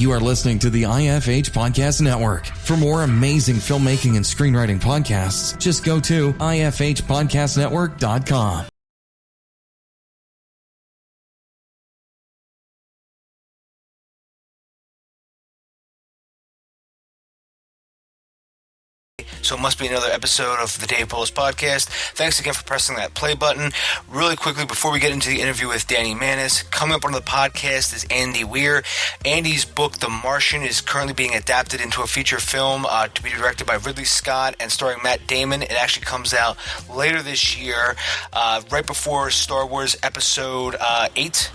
You are listening to the IFH Podcast Network. For more amazing filmmaking and screenwriting podcasts, just go to ifhpodcastnetwork.com. So it must be another episode of the Dave Bullis Podcast. Thanks again for pressing that play button. Really quickly, before we get into the interview with Danny Manus, coming up on the podcast is Andy Weir. Andy's book, The Martian, is currently being adapted into a feature film to be directed by Ridley Scott and starring Matt Damon. It actually comes out later this year, right before Star Wars Episode 8.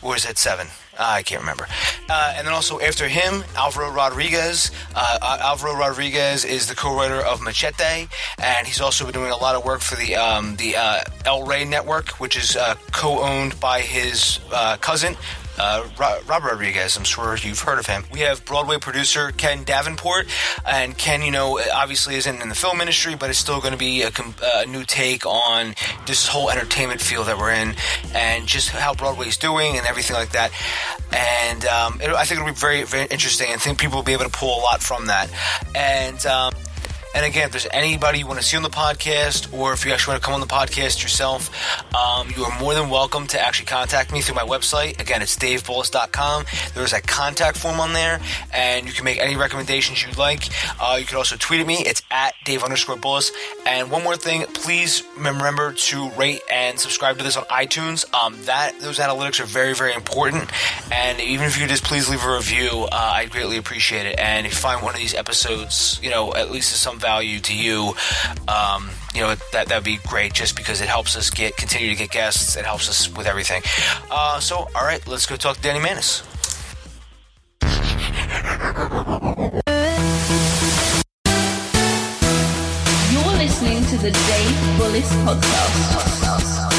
Or is it 7? I can't remember. And then also after him, Alvaro Rodriguez. Alvaro Rodriguez is the co-writer of Machete, and he's also been doing a lot of work for the El Rey Network, which is co-owned by his cousin, Rob Rodriguez. I'm sure you've heard of him. We have Broadway producer Ken Davenport, and Ken, obviously isn't in the film industry, but it's still going to be a new take on this whole entertainment field that we're in, and just how Broadway's doing and everything like that. And I think it'll be very, very interesting. I think people will be able to pull a lot from that. And again, if there's anybody you want to see on the podcast, or if you actually want to come on the podcast yourself, you are more than welcome to actually contact me through my website. Again, it's davebullis.com. There's a contact form on there, and you can make any recommendations you'd like. You can also tweet at me. It's at Dave_Bullis. And one more thing, please remember to rate and subscribe to this on iTunes. Those analytics are very, very important. And even if you just please leave a review, I'd greatly appreciate it. And if you find one of these episodes, at least is some value to you, that'd be great, just because it helps us continue to get guests. It helps us with everything. So, all right, let's go talk to Danny Manus. You're listening to the Dave Bullis Podcast.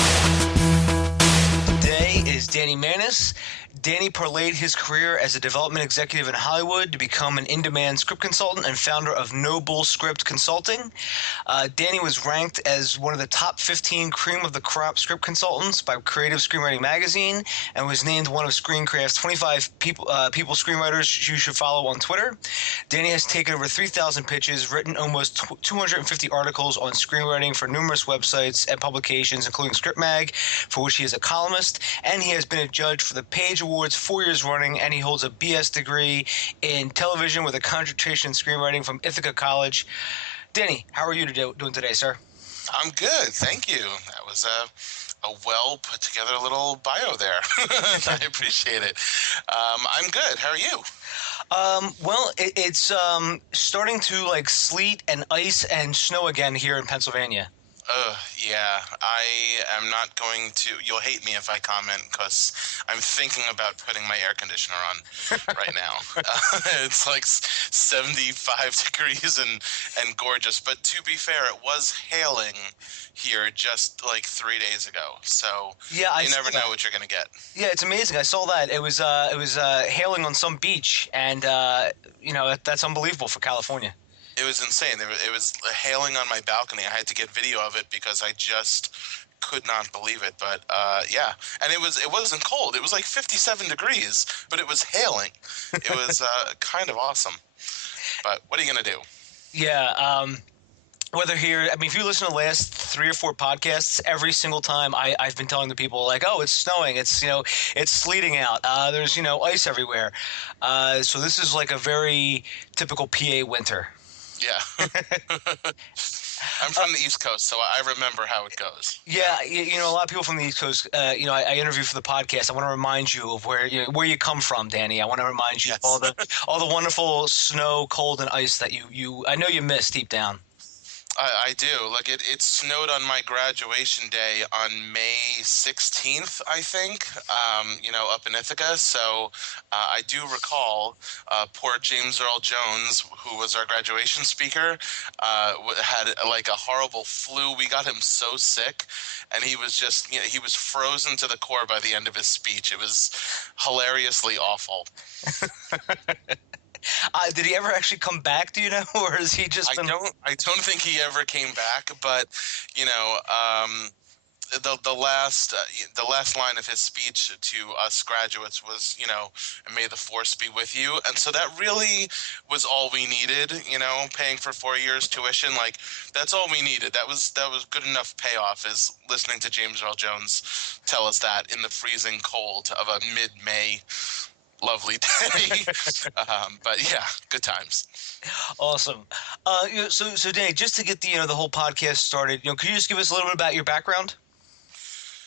Today is Danny Manus. Danny parlayed his career as a development executive in Hollywood to become an in-demand script consultant and founder of No Bullscript Consulting. Danny was ranked as one of the top 15 cream of the crop script consultants by Creative Screenwriting magazine, and was named one of Screencraft's 25 people screenwriters you should follow on Twitter. Danny has taken over 3,000 pitches, written almost 250 articles on screenwriting for numerous websites and publications, including Script Mag, for which he is a columnist, and he has been a judge for the Page Awards 4 years running, and he holds a BS degree in television with a concentration in screenwriting from Ithaca College. Danny, how are you doing today, sir? I'm good, thank you. That was a well put together little bio there. I appreciate it. I'm good. How are you? Well, it's starting to sleet and ice and snow again here in Pennsylvania. Yeah, I am not going to. You'll hate me if I comment, because I'm thinking about putting my air conditioner on right now. It's 75 degrees and gorgeous. But to be fair, it was hailing here just 3 days ago. So yeah, you never know what you're going to get. Yeah, it's amazing. I saw that. It was hailing on some beach, and that's unbelievable for California. It was insane. It was hailing on my balcony. I had to get video of it because I just could not believe it. But yeah, and it wasn't cold. It was 57 degrees, but it was hailing. It was kind of awesome. But what are you gonna do? Yeah. Whether here, if you listen to the last 3 or 4 podcasts, every single time I've been telling the people oh, it's snowing, it's sleeting out, there's ice everywhere. So this is a very typical PA winter. Yeah. I'm from the East Coast, so I remember how it goes. Yeah, a lot of people from the East Coast, I interview for the podcast. I want to remind you of where you come from, Danny. I want to remind you of all the wonderful snow, cold, and ice that I know you miss deep down. I do. It snowed on my graduation day on May 16th, I think, up in Ithaca. So I do recall poor James Earl Jones, who was our graduation speaker, had a horrible flu. We got him so sick, and he was just, he was frozen to the core by the end of his speech. It was hilariously awful. Did he ever actually come back? Do you know, or is he just? I don't think he ever came back. But the last line of his speech to us graduates was, may the force be with you. And so that really was all we needed, paying for 4 years tuition. Like, that's all we needed. That was good enough payoff, is listening to James Earl Jones tell us that in the freezing cold of a mid-May lovely day. But yeah, good times. Awesome. So Danny, just to get the whole podcast started, could you just give us a little bit about your background?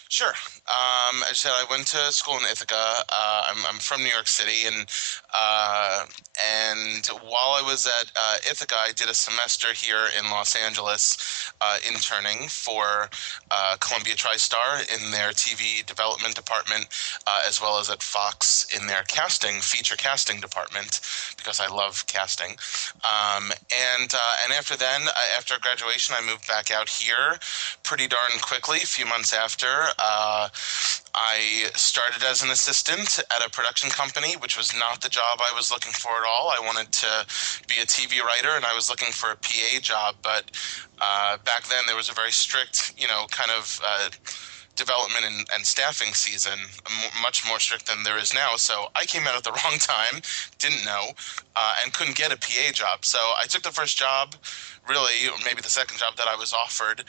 Sure. As I said, I went to school in Ithaca. I'm from New York City, and while I was at Ithaca, I did a semester here in Los Angeles, interning for Columbia TriStar in their TV development department, as well as at Fox in their feature casting department, because I love casting. And after graduation, I moved back out here pretty darn quickly. A few months after, I started as an assistant at a production company, which was not the job I was looking for at all. I wanted to be a TV writer, and I was looking for a PA job. But back then, there was a very strict, kind of development and staffing season, much more strict than there is now. So I came out at the wrong time, didn't know, and couldn't get a PA job. So I took the first job, really, or maybe the second job that I was offered,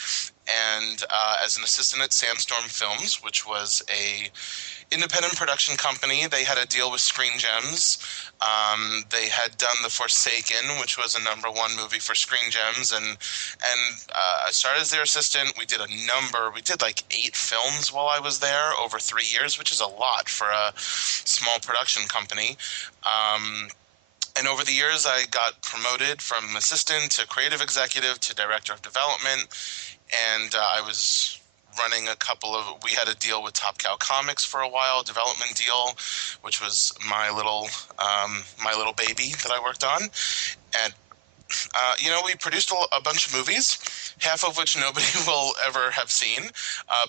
and as an assistant at Sandstorm Films, which was a independent production company. They had a deal with Screen Gems. They had done The Forsaken, which was a #1 movie for Screen Gems, and I started as their assistant. We did like 8 films while I was there over 3 years, which is a lot for a small production company. And over the years, I got promoted from assistant to creative executive to director of development, and I was running we had a deal with Top Cow Comics for a while, development deal, which was my little baby that I worked on. And, we produced a bunch of movies, half of which nobody will ever have seen.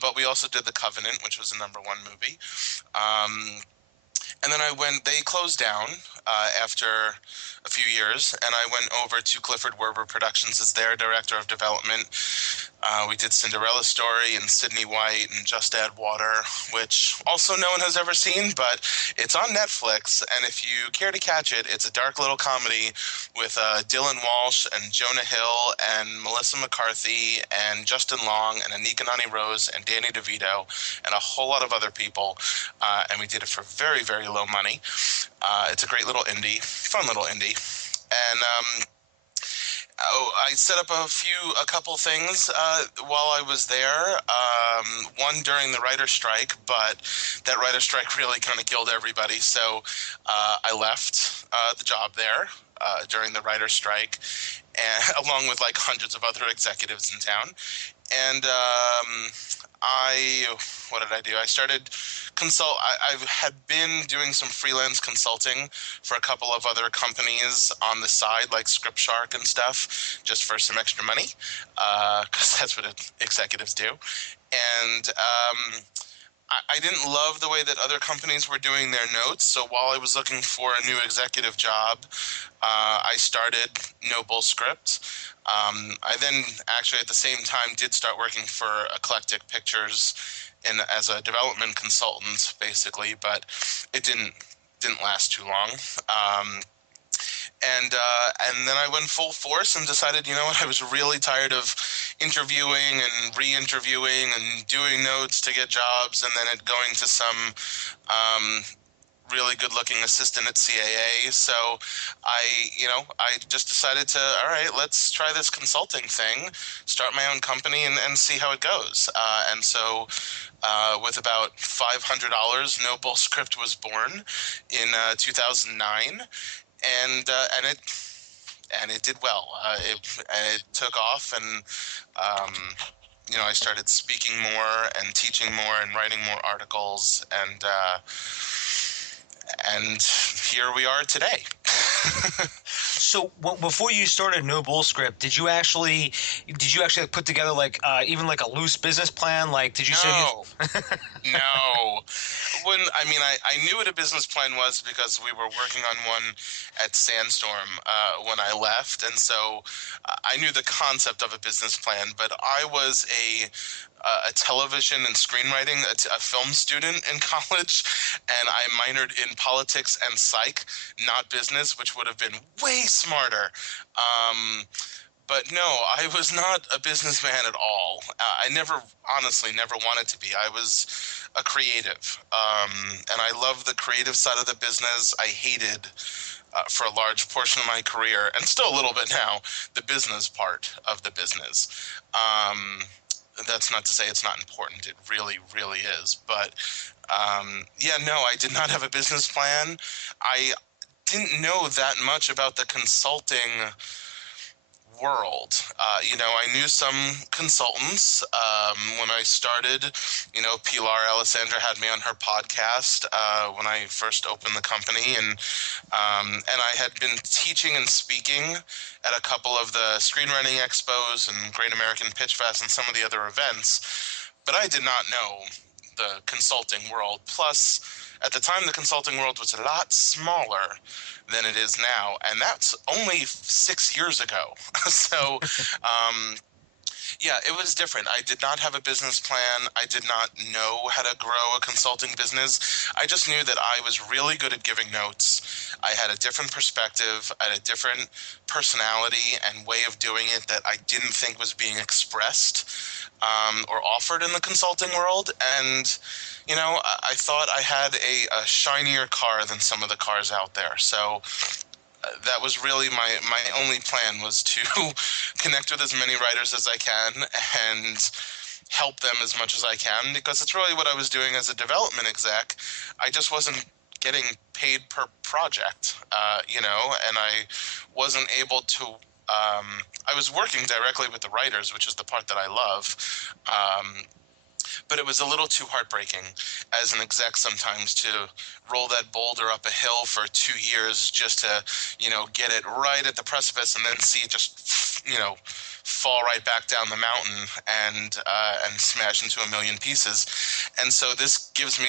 But we also did The Covenant, which was a #1 movie. And then they closed down after a few years, and I went over to Clifford Werber Productions as their director of development. We did Cinderella Story and Sydney White and Just Add Water, which also no one has ever seen, but it's on Netflix, and if you care to catch it, it's a dark little comedy with Dylan Walsh and Jonah Hill and Melissa McCarthy and Justin Long and Anika Noni Rose and Danny DeVito and a whole lot of other people, and we did it for very, very low money. It's a great little indie, fun little indie, and I set up a couple things while I was there. One during the writer's strike, but that writer's strike really kind of killed everybody. So I left the job there during the writer's strike, and along with like hundreds of other executives in town. And what did I do? I started I had been doing some freelance consulting for a couple of other companies on the side, like Script Shark and stuff, just for some extra money, because that's what executives do. And I didn't love the way that other companies were doing their notes, so while I was looking for a new executive job, I started Bullscript. I then actually at the same time did start working for Eclectic Pictures as a development consultant, basically, but it didn't last too long. And then I went full force and decided, I was really tired of interviewing and re-interviewing and doing notes to get jobs, and then going to some really good-looking assistant at CAA. So I just decided to, all right, let's try this consulting thing, start my own company, and see how it goes. And so with about $500, Bullscript was born in 2009, and it did well. It took off, and I started speaking more and teaching more and writing more articles, and here we are today. So before you started No Bullscript, did you actually put together like even like a loose business plan? Like, did you say? No, no. I knew what a business plan was because we were working on one at Sandstorm when I left, and so I knew the concept of a business plan. But I was a television and screenwriting, a film student in college, and I minored in politics and psych, not business, which would have been way smarter. But no, I was not a businessman at all. Honestly, never wanted to be. I was a creative, and I love the creative side of the business. I hated, for a large portion of my career, and still a little bit now, the business part of the business. That's not to say it's not important. It really, really is. But yeah, no, I did not have a business plan. I didn't know that much about the consulting world. I knew some consultants when I started. Pilar Alessandra had me on her podcast when I first opened the company, and I had been teaching and speaking at a couple of the screenwriting expos and Great American Pitch Fest and some of the other events, but I did not know the consulting world. Plus, at the time, the consulting world was a lot smaller than it is now, and that's only 6 years ago. So, yeah, it was different. I did not have a business plan. I did not know how to grow a consulting business. I just knew that I was really good at giving notes. I had a different perspective, I had a different personality and way of doing it that I didn't think was being expressed or offered in the consulting world. And I thought I had a shinier car than some of the cars out there. So that was really my only plan, was to connect with as many writers as I can and help them as much as I can, because it's really what I was doing as a development exec. I just wasn't getting paid per project, and I wasn't able to. I was working directly with the writers, which is the part that I love. But it was a little too heartbreaking as an exec sometimes to roll that boulder up a hill for 2 years just to, get it right at the precipice and then see it just, fall right back down the mountain and smash into a million pieces. And so this gives me,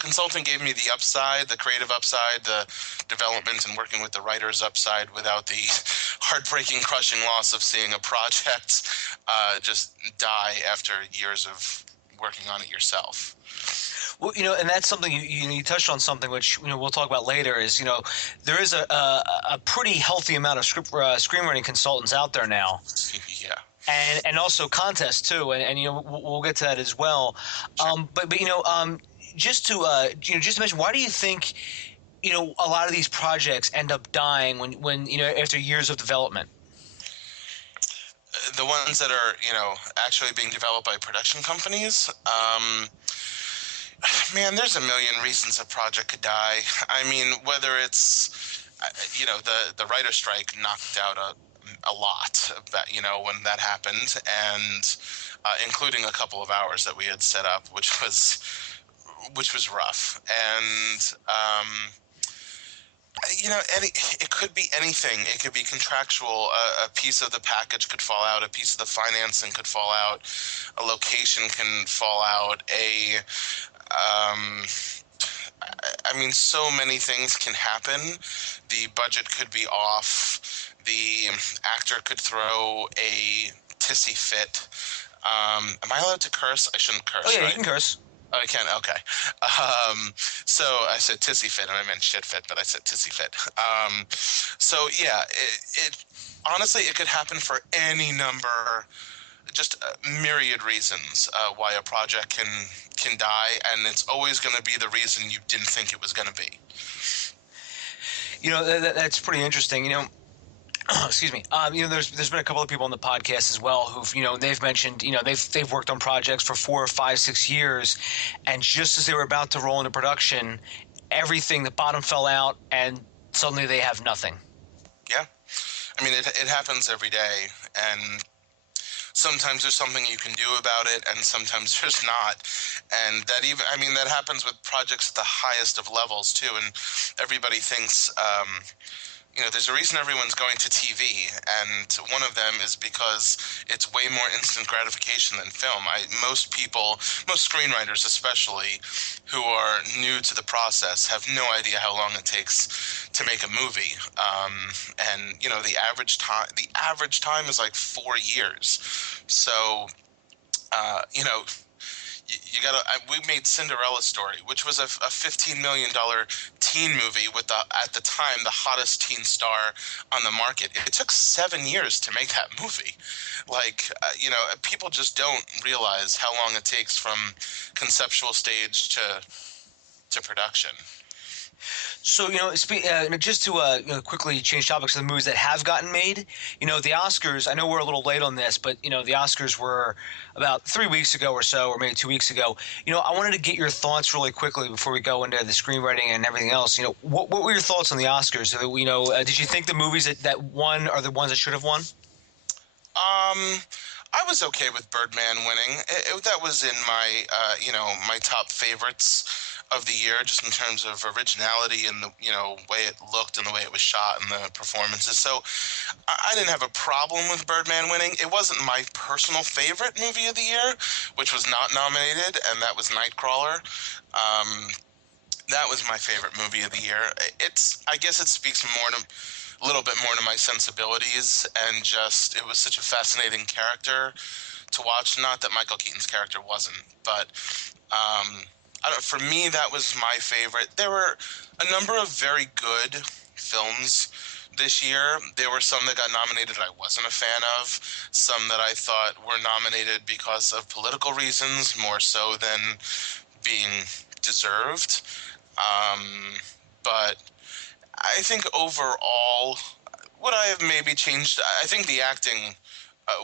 consulting gave me the upside, the creative upside, the development and working with the writers upside, without the heartbreaking, crushing loss of seeing a project just die after years of working on it yourself. Well, and that's something you touched on, something which we'll talk about later. Is there is a pretty healthy amount of screenwriting consultants out there now. Yeah. And also contests too, and we'll get to that as well. Sure. But just to mention, why do you think a lot of these projects end up dying when after years of development? The ones that are actually being developed by production companies. Man, there's a million reasons a project could die. I mean, whether it's the writer's strike knocked out a lot when that happened, and including a couple of hours that we had set up, which was rough. And it could be anything. It could be contractual. A piece of the package could fall out. A piece of the financing could fall out. A location can fall out. So many things can happen. The budget could be off. The actor could throw a tissy fit. Am I allowed to curse? I shouldn't curse, Oh yeah, right? you can curse. Oh, I can? Okay. So I said tissy fit, and I meant shit fit, but I said tissy fit. So yeah, it honestly, it could happen for any number, just a myriad reasons why a project can die, and it's always going to be the reason you didn't think it was going to be. That's pretty interesting. Excuse me. There's been a couple of people on the podcast as well who've they've mentioned they've worked on projects for 4 or 5, 6 years, and just as they were about to roll into production, the bottom fell out, and suddenly they have nothing. Yeah, I mean it happens every day, and sometimes there's something you can do about it, and sometimes there's not. And that happens with projects at the highest of levels too. And everybody thinks there's a reason everyone's going to TV, and one of them is because it's way more instant gratification than film. Most people, most screenwriters especially, who are new to the process have no idea how long it takes to make a movie. And the average time is like 4 years. So, you gotta. We made Cinderella Story, which was a $15 million teen movie with at the time the hottest teen star on the market. It took 7 years to make that movie. People just don't realize how long it takes from conceptual stage to production. So, just to quickly change topics to the movies that have gotten made, the Oscars, I know we're a little late on this, but, the Oscars were about 3 weeks ago or so, or maybe 2 weeks ago. I wanted to get your thoughts really quickly before we go into the screenwriting and everything else. What were your thoughts on the Oscars? Did you think the movies that won are the ones that should have won? I was okay with Birdman winning. That was in my, my top favorites of the year, just in terms of originality and the way it looked and the way it was shot and the performances. So I didn't have a problem with Birdman winning. It wasn't my personal favorite movie of the year, which was not nominated, and that was Nightcrawler. That was my favorite movie of the year. I guess it speaks a little bit more to my sensibilities, and just it was such a fascinating character to watch. Not that Michael Keaton's character wasn't, but for me, that was my favorite. There were a number of very good films this year. There were some that got nominated I wasn't a fan of, some that I thought were nominated because of political reasons more so than being deserved. But I think overall, would I have maybe changed? I think the acting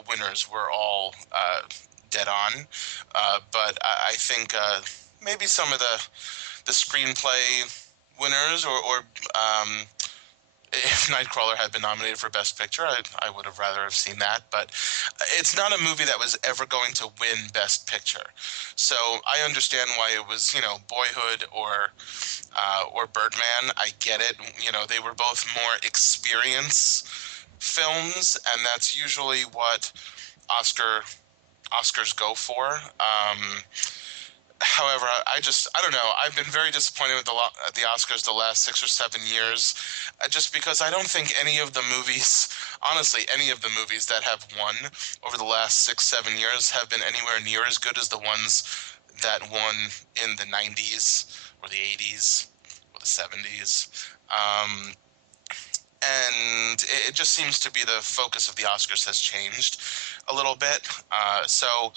winners were all dead on, but I think maybe some of the screenplay winners, or if Nightcrawler had been nominated for Best Picture, I would have rather have seen that. But it's not a movie that was ever going to win Best Picture. So I understand why it was, Boyhood or Birdman. I get it. They were both more experience films, and that's usually what Oscars go for. However, I don't know. I've been very disappointed with the Oscars the last 6 or 7 years, just because I don't think any of the movies that have won over the last 6-7 years have been anywhere near as good as the ones that won in the 90s or the 80s or the 70s. And it just seems to be the focus of the Oscars has changed a little bit. So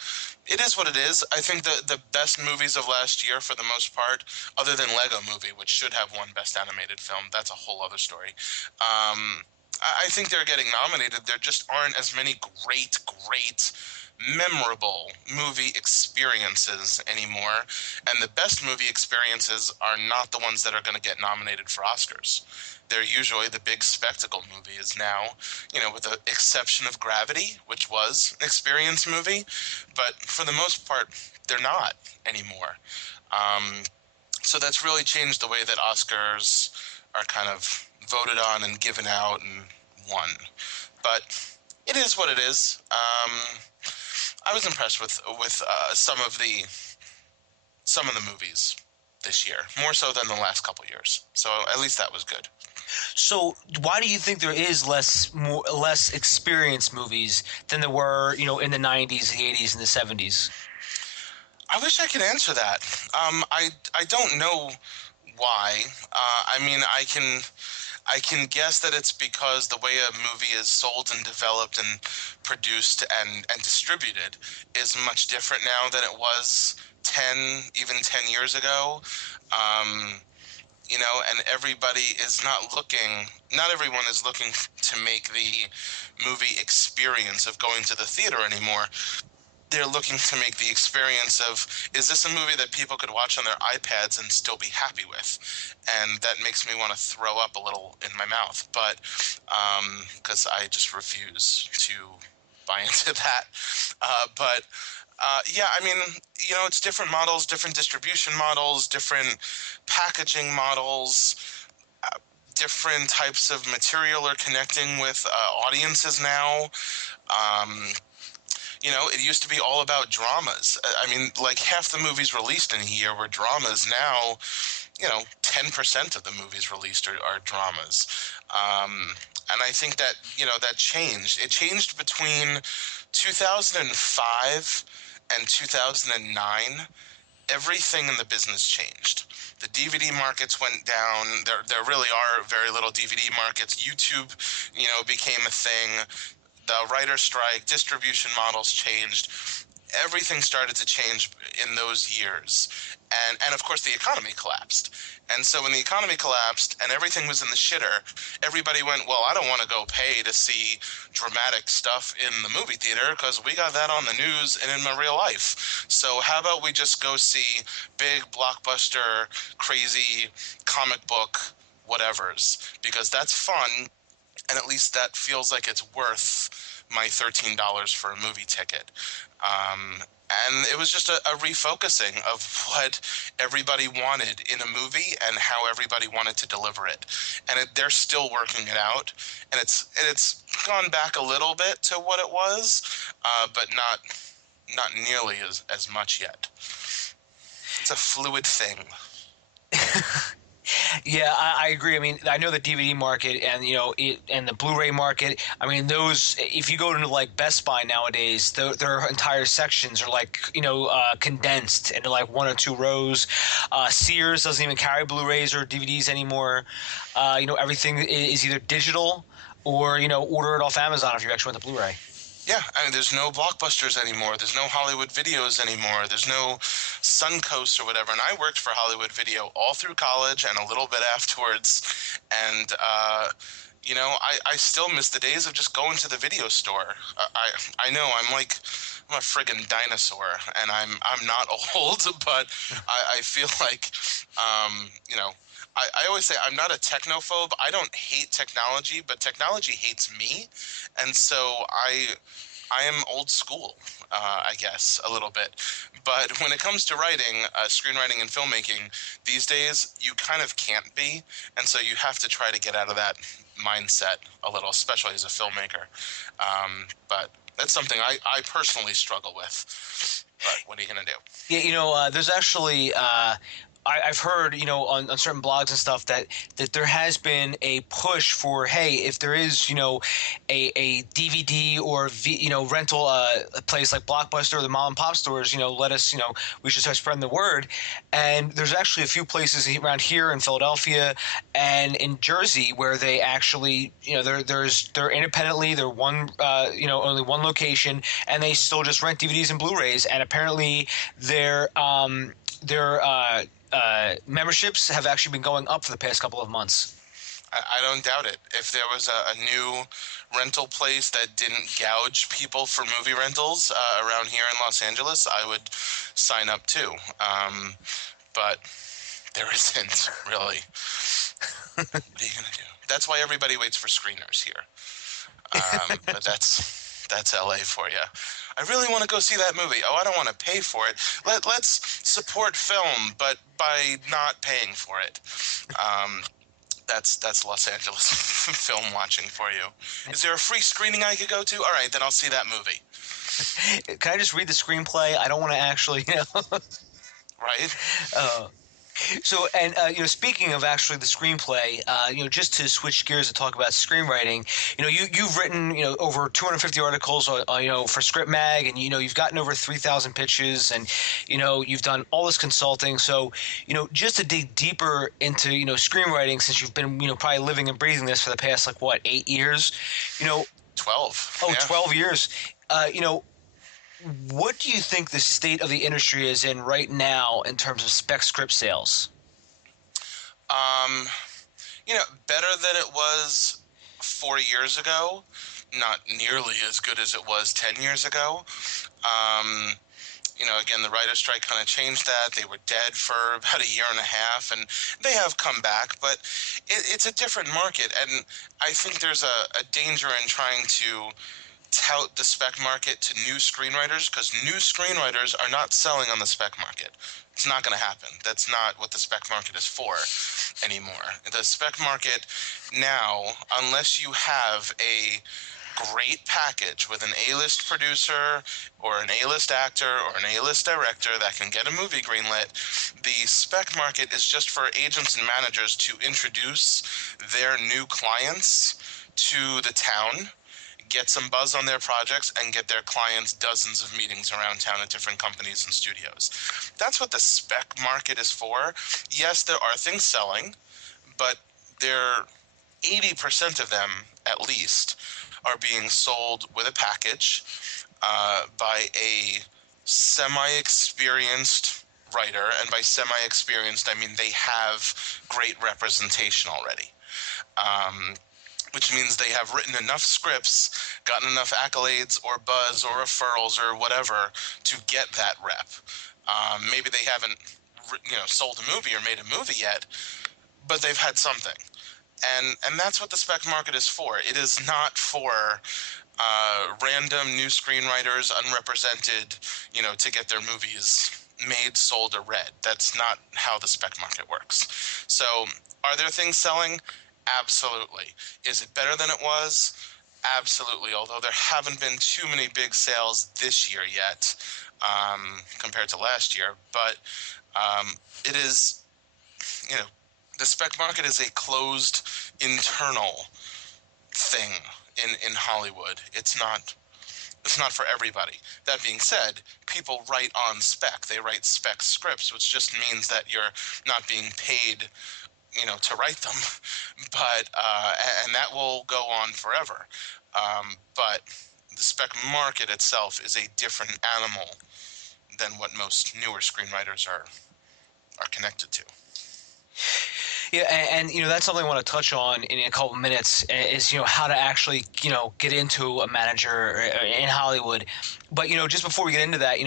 it is what it is. I think the best movies of last year, for the most part, other than Lego Movie, which should have won Best Animated Film, that's a whole other story. I think they're getting nominated. There just aren't as many great, memorable movie experiences anymore. And the best movie experiences are not the ones that are going to get nominated for Oscars. They're usually the big spectacle movies now, with the exception of Gravity, which was an experience movie. But for the most part, they're not anymore. So that's really changed the way that Oscars are kind of voted on and given out and won. But it is what it is. I was impressed with some of the movies this year, more so than the last couple years. So at least that was good. So why do you think there is less experienced movies than there were, in the 90s, the 80s, and the 70s? I wish I could answer that. I don't know why. I can guess that it's because the way a movie is sold and developed and produced and distributed is much different now than it was 10 years ago. And not everyone is looking to make the movie experience of going to the theater anymore. They're looking to make the experience of, is this a movie that people could watch on their iPads and still be happy with? And that makes me want to throw up a little in my mouth, but because I just refuse to buy into that. It's different models, different distribution models, different packaging models. different types of material are connecting with audiences now. It used to be all about dramas. I mean, like half the movies released in a year were dramas. Now, 10% of the movies released are dramas. And I think that, that changed. It changed between 2005 and 2009. Everything in the business changed. The DVD markets went down. There really are very little DVD markets. YouTube, became a thing. The writer strike, distribution models changed. Everything started to change in those years. And of course, the economy collapsed. And so when the economy collapsed and everything was in the shitter, everybody went, well, I don't want to go pay to see dramatic stuff in the movie theater because we got that on the news and in my real life. So how about we just go see big, blockbuster, crazy comic book whatevers, because that's fun, and at least that feels like it's worth my $13 for a movie ticket. And it was just a refocusing of what everybody wanted in a movie and how everybody wanted to deliver it. And they're still working it out. And it's gone back a little bit to what it was, but not nearly as much yet. It's a fluid thing. Yeah, I agree. I mean, I know the DVD market and and the Blu-ray market. I mean, those. If you go to like Best Buy nowadays, their entire sections are like condensed into like one or two rows. Sears doesn't even carry Blu-rays or DVDs anymore. Everything is either digital or order it off Amazon if you actually want the Blu-ray. Yeah, I mean, there's no Blockbusters anymore. There's no Hollywood Videos anymore. There's no Suncoast or whatever. And I worked for Hollywood Video all through college and a little bit afterwards. And, I still miss the days of just going to the video store. I know I'm a friggin' dinosaur, and I'm not old, but I feel like, I always say I'm not a technophobe. I don't hate technology, but technology hates me. And so I am old school, I guess, a little bit. But when it comes to writing, screenwriting and filmmaking, these days you kind of can't be. And so you have to try to get out of that mindset a little, especially as a filmmaker. But that's something I personally struggle with. But what are you going to do? Yeah, there's actually I've heard, on certain blogs and stuff that there has been a push for, hey, if there is, a DVD or rental place like Blockbuster or the mom and pop stores, let us, we should start spreading the word. And there's actually a few places around here in Philadelphia and in Jersey where they actually, they're independently, they're one, only one location, and they still just rent DVDs and Blu-rays. And apparently their memberships have actually been going up for the past couple of months. I don't doubt it. If there was a new rental place that didn't gouge people for movie rentals around here in Los Angeles, I would sign up too. But there isn't, really. What are you going to do? That's why everybody waits for screeners here. But that's LA for you. I really want to go see that movie. Oh, I don't want to pay for it. Let's support film, but by not paying for it. That's Los Angeles film watching for you. Is there a free screening I could go to? All right, then I'll see that movie. Can I just read the screenplay? I don't want to actually, Right? So, and speaking of actually the screenplay, just to switch gears to talk about screenwriting, you've written over 250 articles, for Script Mag, and you've gotten over 3,000 pitches, and you've done all this consulting. So, just to dig deeper into screenwriting, since you've been probably living and breathing this for the past 8 years, 12. Oh, yeah. 12 years. What do you think the state of the industry is in right now in terms of spec script sales? Better than it was 4 years ago. Not nearly as good as it was 10 years ago. Again, the writer's strike kind of changed that. They were dead for about a year and a half, and they have come back, but it's a different market, and I think there's a danger in trying to tout the spec market to new screenwriters, because new screenwriters are not selling on the spec market. It's not going to happen. That's not what the spec market is for anymore. The spec market now, unless you have a great package with an A-list producer or an A-list actor or an A-list director that can get a movie greenlit, the spec market is just for agents and managers to introduce their new clients to the town, get some buzz on their projects, and get their clients dozens of meetings around town at different companies and studios. That's what the spec market is for. Yes, there are things selling, but 80% of them, at least, are being sold with a package by a semi-experienced writer. And by semi-experienced, I mean they have great representation already. Which means they have written enough scripts, gotten enough accolades or buzz or referrals or whatever to get that rep. Maybe they haven't, sold a movie or made a movie yet, but they've had something. And that's what the spec market is for. It is not for random new screenwriters, unrepresented, to get their movies made, sold, or read. That's not how the spec market works. So, are there things selling? Absolutely. Is it better than it was? Absolutely. Although there haven't been too many big sales this year yet, compared to last year. But it is, the spec market is a closed internal thing in Hollywood. It's not for everybody. That being said, people write on spec. They write spec scripts, which just means that you're not being paid to write them, but and that will go on forever. But the spec market itself is a different animal than what most newer screenwriters are connected to. Yeah, and that's something I want to touch on in a couple of minutes is how to actually get into a manager in Hollywood. But just before we get into that,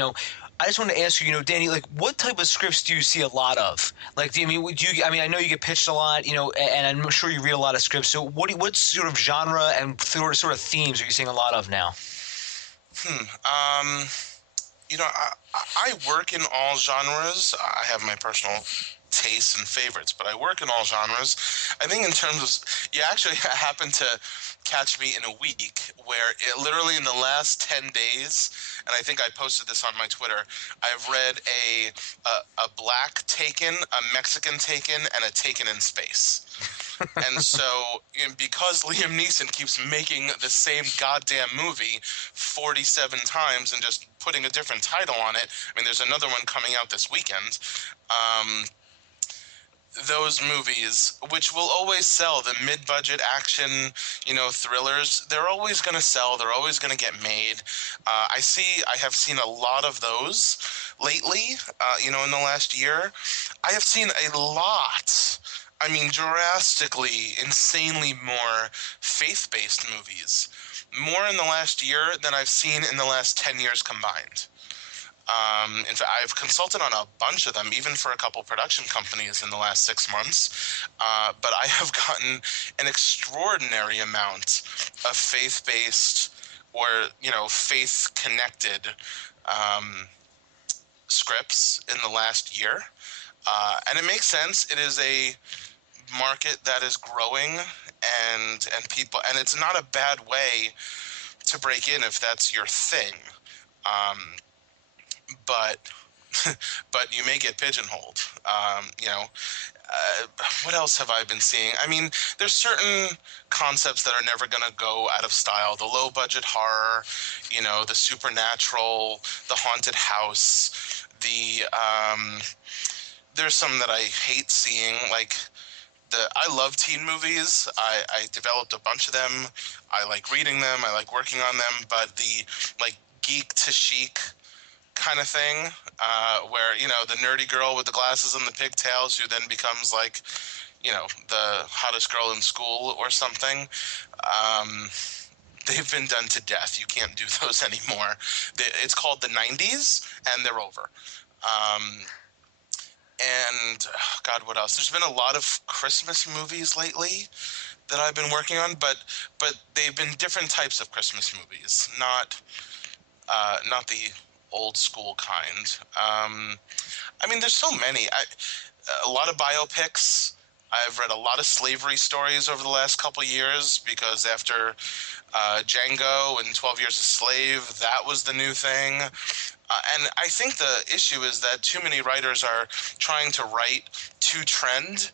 I just want to ask you, Danny, like, what type of scripts do you see a lot of? Like, I know you get pitched a lot, and I'm sure you read a lot of scripts. So what sort of genre and sort of themes are you seeing a lot of now? I work in all genres. I have my personal tastes and favorites, but I work in all genres. I think in terms of, you actually happen to catch me in a week where literally in the last 10 days, and I think I posted this on my Twitter, I've read a black Taken, a Mexican Taken, and a Taken in Space. And so, because Liam Neeson keeps making the same goddamn movie 47 times and just putting a different title on it, I mean, there's another one coming out this weekend. Those movies, which will always sell, the mid-budget action, thrillers, they're always going to sell. They're always going to get made. I have seen a lot of those lately, in the last year. I have seen a lot, drastically, insanely more faith-based movies. More in the last year than I've seen in the last 10 years combined. In fact, I've consulted on a bunch of them, even for a couple production companies in the last 6 months. But I have gotten an extraordinary amount of faith-based or, faith-connected scripts in the last year. And it makes sense. It is a market that is growing and people, and it's not a bad way to break in if that's your thing. But you may get pigeonholed. What else have I been seeing? There's certain concepts that are never going to go out of style. The low-budget horror, the supernatural, the haunted house. There's some that I hate seeing, like I love teen movies. I developed a bunch of them. I like reading them. I like working on them. But the geek to chic kind of thing, where the nerdy girl with the glasses and the pigtails who then becomes the hottest girl in school or something, they've been done to death. You can't do those anymore. It's called the 90s, and they're over. And God, what else? There's been a lot of Christmas movies lately that I've been working on, but they've been different types of Christmas movies, not the old school kind. I mean, there's so many. A lot of biopics. I've read a lot of slavery stories over the last couple of years because after Django and 12 Years a Slave, that was the new thing. And I think the issue is that too many writers are trying to write to trend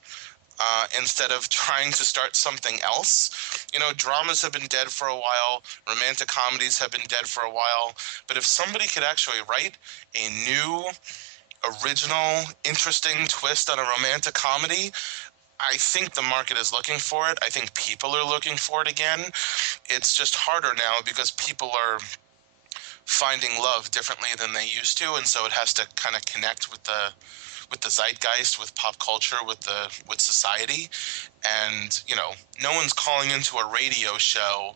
instead of trying to start something else. You know, dramas have been dead for a while, romantic comedies have been dead for a while, but if somebody could actually write a new, original, interesting twist on a romantic comedy, I think the market is looking for it. I think people are looking for it again. It's just harder now because people are finding love differently than they used to, and so it has to kind of connect with the zeitgeist, with pop culture, with society. And no one's calling into a radio show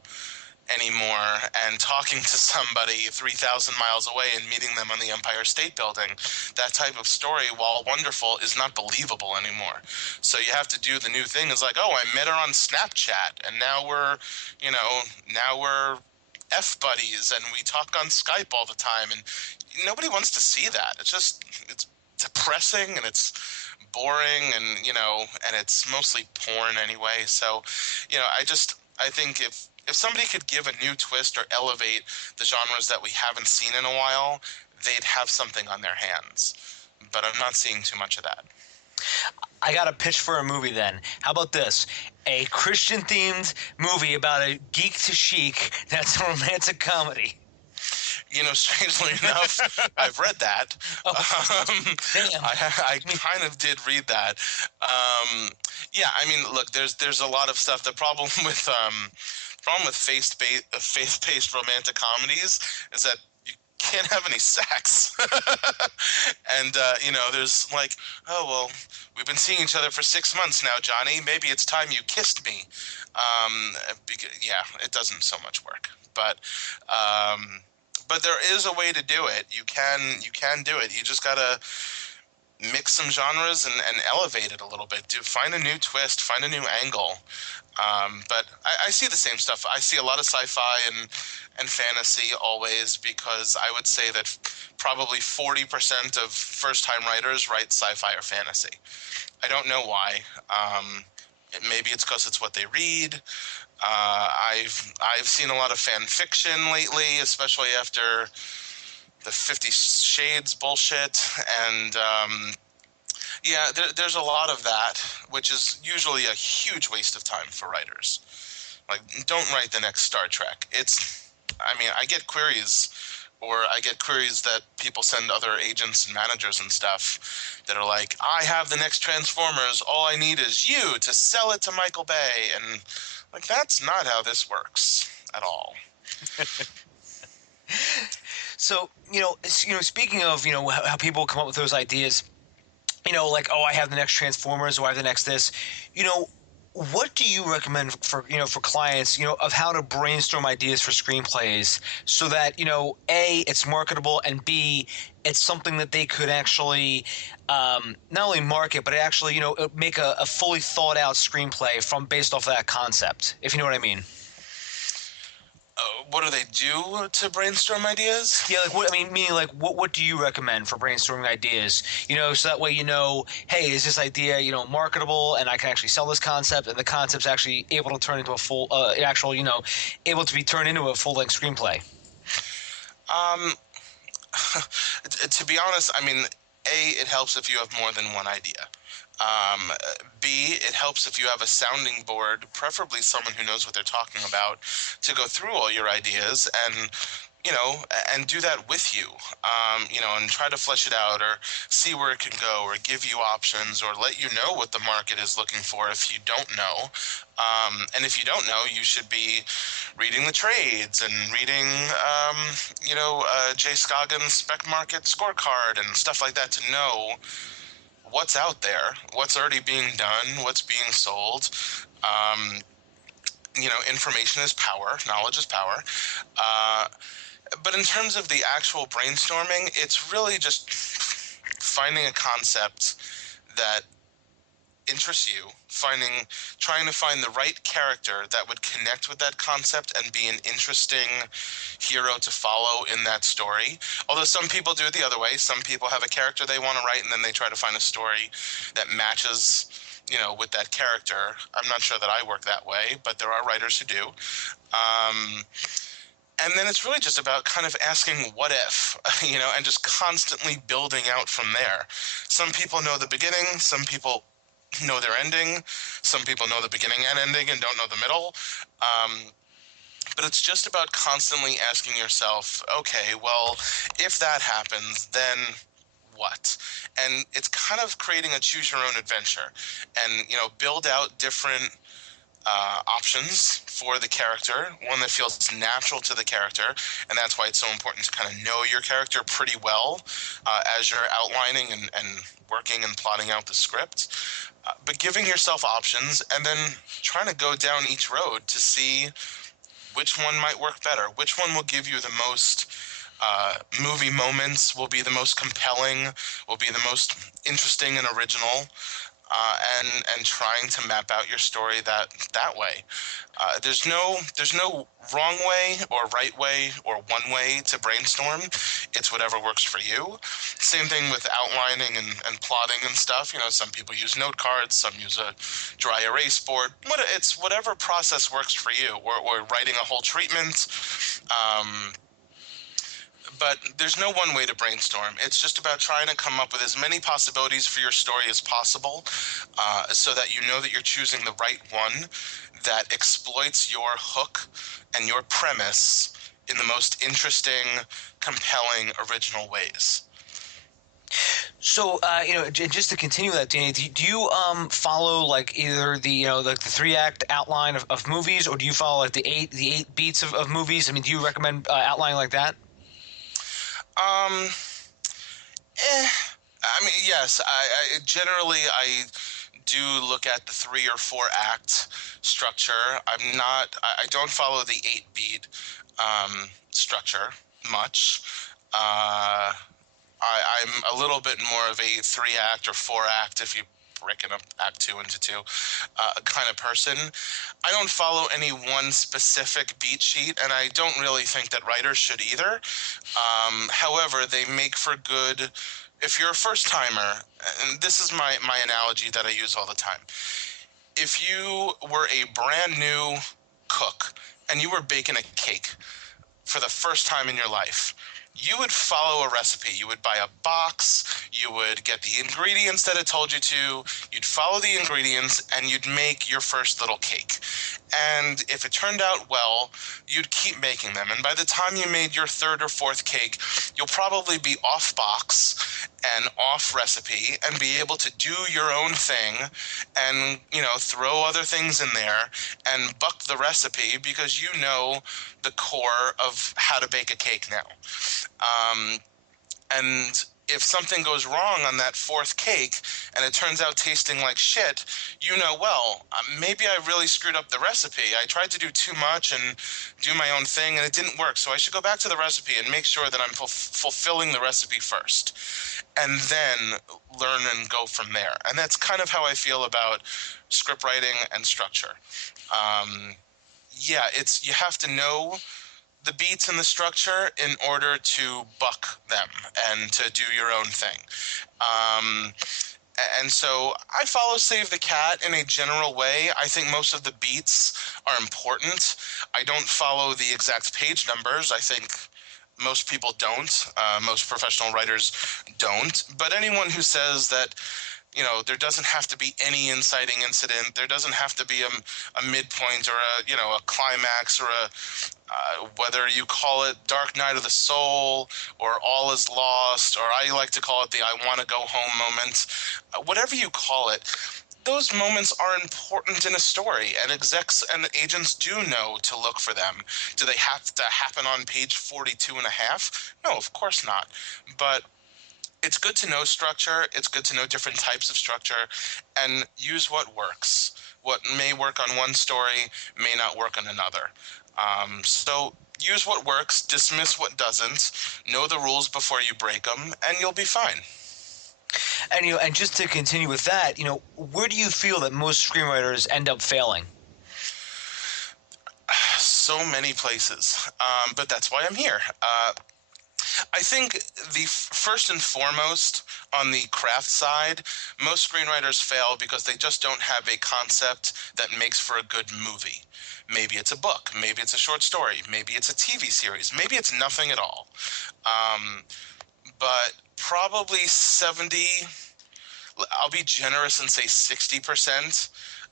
anymore and talking to somebody 3,000 miles away and meeting them on the Empire State Building. That type of story, while wonderful, is not believable anymore. So you have to do the new thing. It's like, oh, I met her on Snapchat, and now we're F buddies, and we talk on Skype all the time, and nobody wants to see that. It's depressing, and it's boring, and it's mostly porn anyway. So, I think if somebody could give a new twist or elevate the genres that we haven't seen in a while, they'd have something on their hands. But I'm not seeing too much of that. I got a pitch for a movie then. How about this? A Christian-themed movie about a geek to chic that's a romantic comedy. Strangely enough, I've read that. Oh, damn. I kind of did read that. Yeah, I mean, look, there's a lot of stuff. The problem with faith-based romantic comedies is that you can't have any sex. And there's like, oh well, we've been seeing each other for 6 months now, Johnny. Maybe it's time you kissed me. It doesn't so much work, but there is a way to do it. You can do it. You just gotta mix some genres and elevate it a little bit. Find a new twist, find a new angle. But I see the same stuff. I see a lot of sci-fi and fantasy always, because I would say that probably 40% of first-time writers write sci-fi or fantasy. I don't know why. Maybe it's because it's what they read. I've seen a lot of fan fiction lately, especially after the 50 Shades bullshit, and there's a lot of that, which is usually a huge waste of time for writers. Like, don't write the next Star Trek. I get queries, or I get queries that people send other agents and managers and stuff that are like, I have the next Transformers, all I need is you to sell it to Michael Bay, and like, that's not how this works at all. So, speaking of, how people come up with those ideas, like, oh, I have the next Transformers, or I have the next this, what do you recommend for clients, of how to brainstorm ideas for screenplays so that, A, it's marketable, and B, it's something that they could actually not only market, but actually, make a fully thought out screenplay based off of that concept, if you know what I mean? What do they do to brainstorm ideas? Yeah, what do you recommend for brainstorming ideas? So that way hey, is this idea, marketable, and I can actually sell this concept, and the concept's actually able to turn into a full, able to be turned into a full-length screenplay? To be honest, A, it helps if you have more than one idea. B, it helps if you have a sounding board, preferably someone who knows what they're talking about, to go through all your ideas and do that with you, and try to flesh it out, or see where it can go, or give you options, or let you know what the market is looking for if you don't know. And if you don't know, you should be reading the trades and reading, Jay Scoggins' spec market scorecard and stuff like that to know what's out there, what's already being done, what's being sold. Information is power, knowledge is power. But in terms of the actual brainstorming, it's really just finding a concept that interests you, trying to find the right character that would connect with that concept and be an interesting hero to follow in that story. Although some people do it the other way. Some people have a character they want to write, and then they try to find a story that matches, with that character. I'm not sure that I work that way, but there are writers who do. And then it's really just about kind of asking what if, and just constantly building out from there. Some people know the beginning, some people know their ending, some people know the beginning and ending and don't know the middle. But it's just about constantly asking yourself, okay, well, if that happens, then what? And it's kind of creating a choose your own adventure and, build out different options for the character, one that feels natural to the character, and that's why it's so important to kind of know your character pretty well as you're outlining and working and plotting out the script, but giving yourself options and then trying to go down each road to see which one might work better, which one will give you the most movie moments, will be the most compelling, will be the most interesting and original. And trying to map out your story that way. There's no wrong way or right way or one way to brainstorm. It's whatever works for you. Same thing with outlining and plotting and stuff. Some people use note cards, some use a dry erase board. It's whatever process works for you. Or writing a whole treatment. But there's no one way to brainstorm. It's just about trying to come up with as many possibilities for your story as possible so that you know that you're choosing the right one that exploits your hook and your premise in the most interesting, compelling, original ways. So, just to continue that, Danny, do you follow like either the the 3-act outline of movies, or do you follow like the eight beats of movies? I mean, do you recommend outlining like that? Yes. I generally do look at the 3 or 4 act structure. I don't follow the 8-beat structure much. I'm a little bit more of a 3-act or 4-act, if you breaking up Act 2 into 2 kind of person. I don't follow any one specific beat sheet, and I don't really think that writers should either. However, they make for good, if you're a first-timer, and this is my analogy that I use all the time. If you were a brand new cook and you were baking a cake for the first time in your life, you would follow a recipe. You would buy a box, you would get the ingredients that it told you to, you'd follow the ingredients, and you'd make your first little cake. And if it turned out well, you'd keep making them. And by the time you made your 3rd or 4th cake, you'll probably be off box and off recipe and be able to do your own thing and, throw other things in there and buck the recipe because you know the core of how to bake a cake now. And if something goes wrong on that 4th cake and it turns out tasting like shit, maybe I really screwed up the recipe. I tried to do too much and do my own thing and it didn't work. So I should go back to the recipe and make sure that I'm fulfilling the recipe first and then learn and go from there. And that's kind of how I feel about script writing and structure. You have to know the beats and the structure in order to buck them and to do your own thing. And so I follow Save the Cat in a general way. I think most of the beats are important. I don't follow the exact page numbers. I think most people don't. Most professional writers don't. But anyone who says that there doesn't have to be any inciting incident. There doesn't have to be a midpoint or a climax or whether you call it Dark Night of the Soul or All is Lost, or I like to call it the I want to go home moment. Whatever you call it, those moments are important in a story, and execs and agents do know to look for them. Do they have to happen on page 42 and a half? No, of course not. But it's good to know structure. It's good to know different types of structure and use what works. What may work on one story may not work on another. So use what works, dismiss what doesn't, know the rules before you break them, and you'll be fine. And and just to continue with that, where do you feel that most screenwriters end up failing? So many places, but that's why I'm here. I think the first and foremost on the craft side, most screenwriters fail because they just don't have a concept that makes for a good movie. Maybe it's a book, maybe it's a short story, maybe it's a TV series, maybe it's nothing at all. But probably 70, I'll be generous and say 60%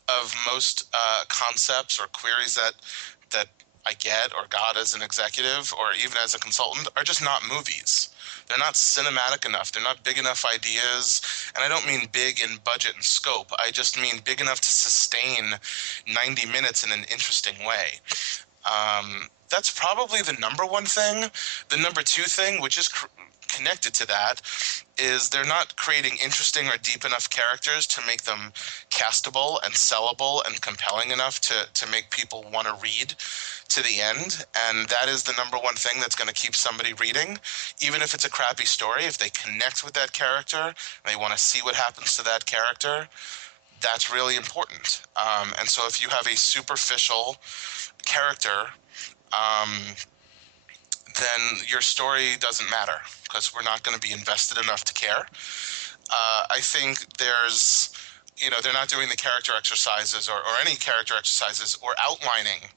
of most concepts or queries that I get or got as an executive or even as a consultant are just not movies. They're not cinematic enough. They're not big enough ideas. And I don't mean big in budget and scope. I just mean big enough to sustain 90 minutes in an interesting way. That's probably the number one thing. The number two thing, which is connected to that, is they're not creating interesting or deep enough characters to make them castable and sellable and compelling enough to make people want to read to the end. And that is the number one thing that's going to keep somebody reading. Even if it's a crappy story, if they connect with that character and they want to see what happens to that character, that's really important. And so if you have a superficial character, then your story doesn't matter because we're not going to be invested enough to care. I think there's, they're not doing the character exercises or any character exercises or outlining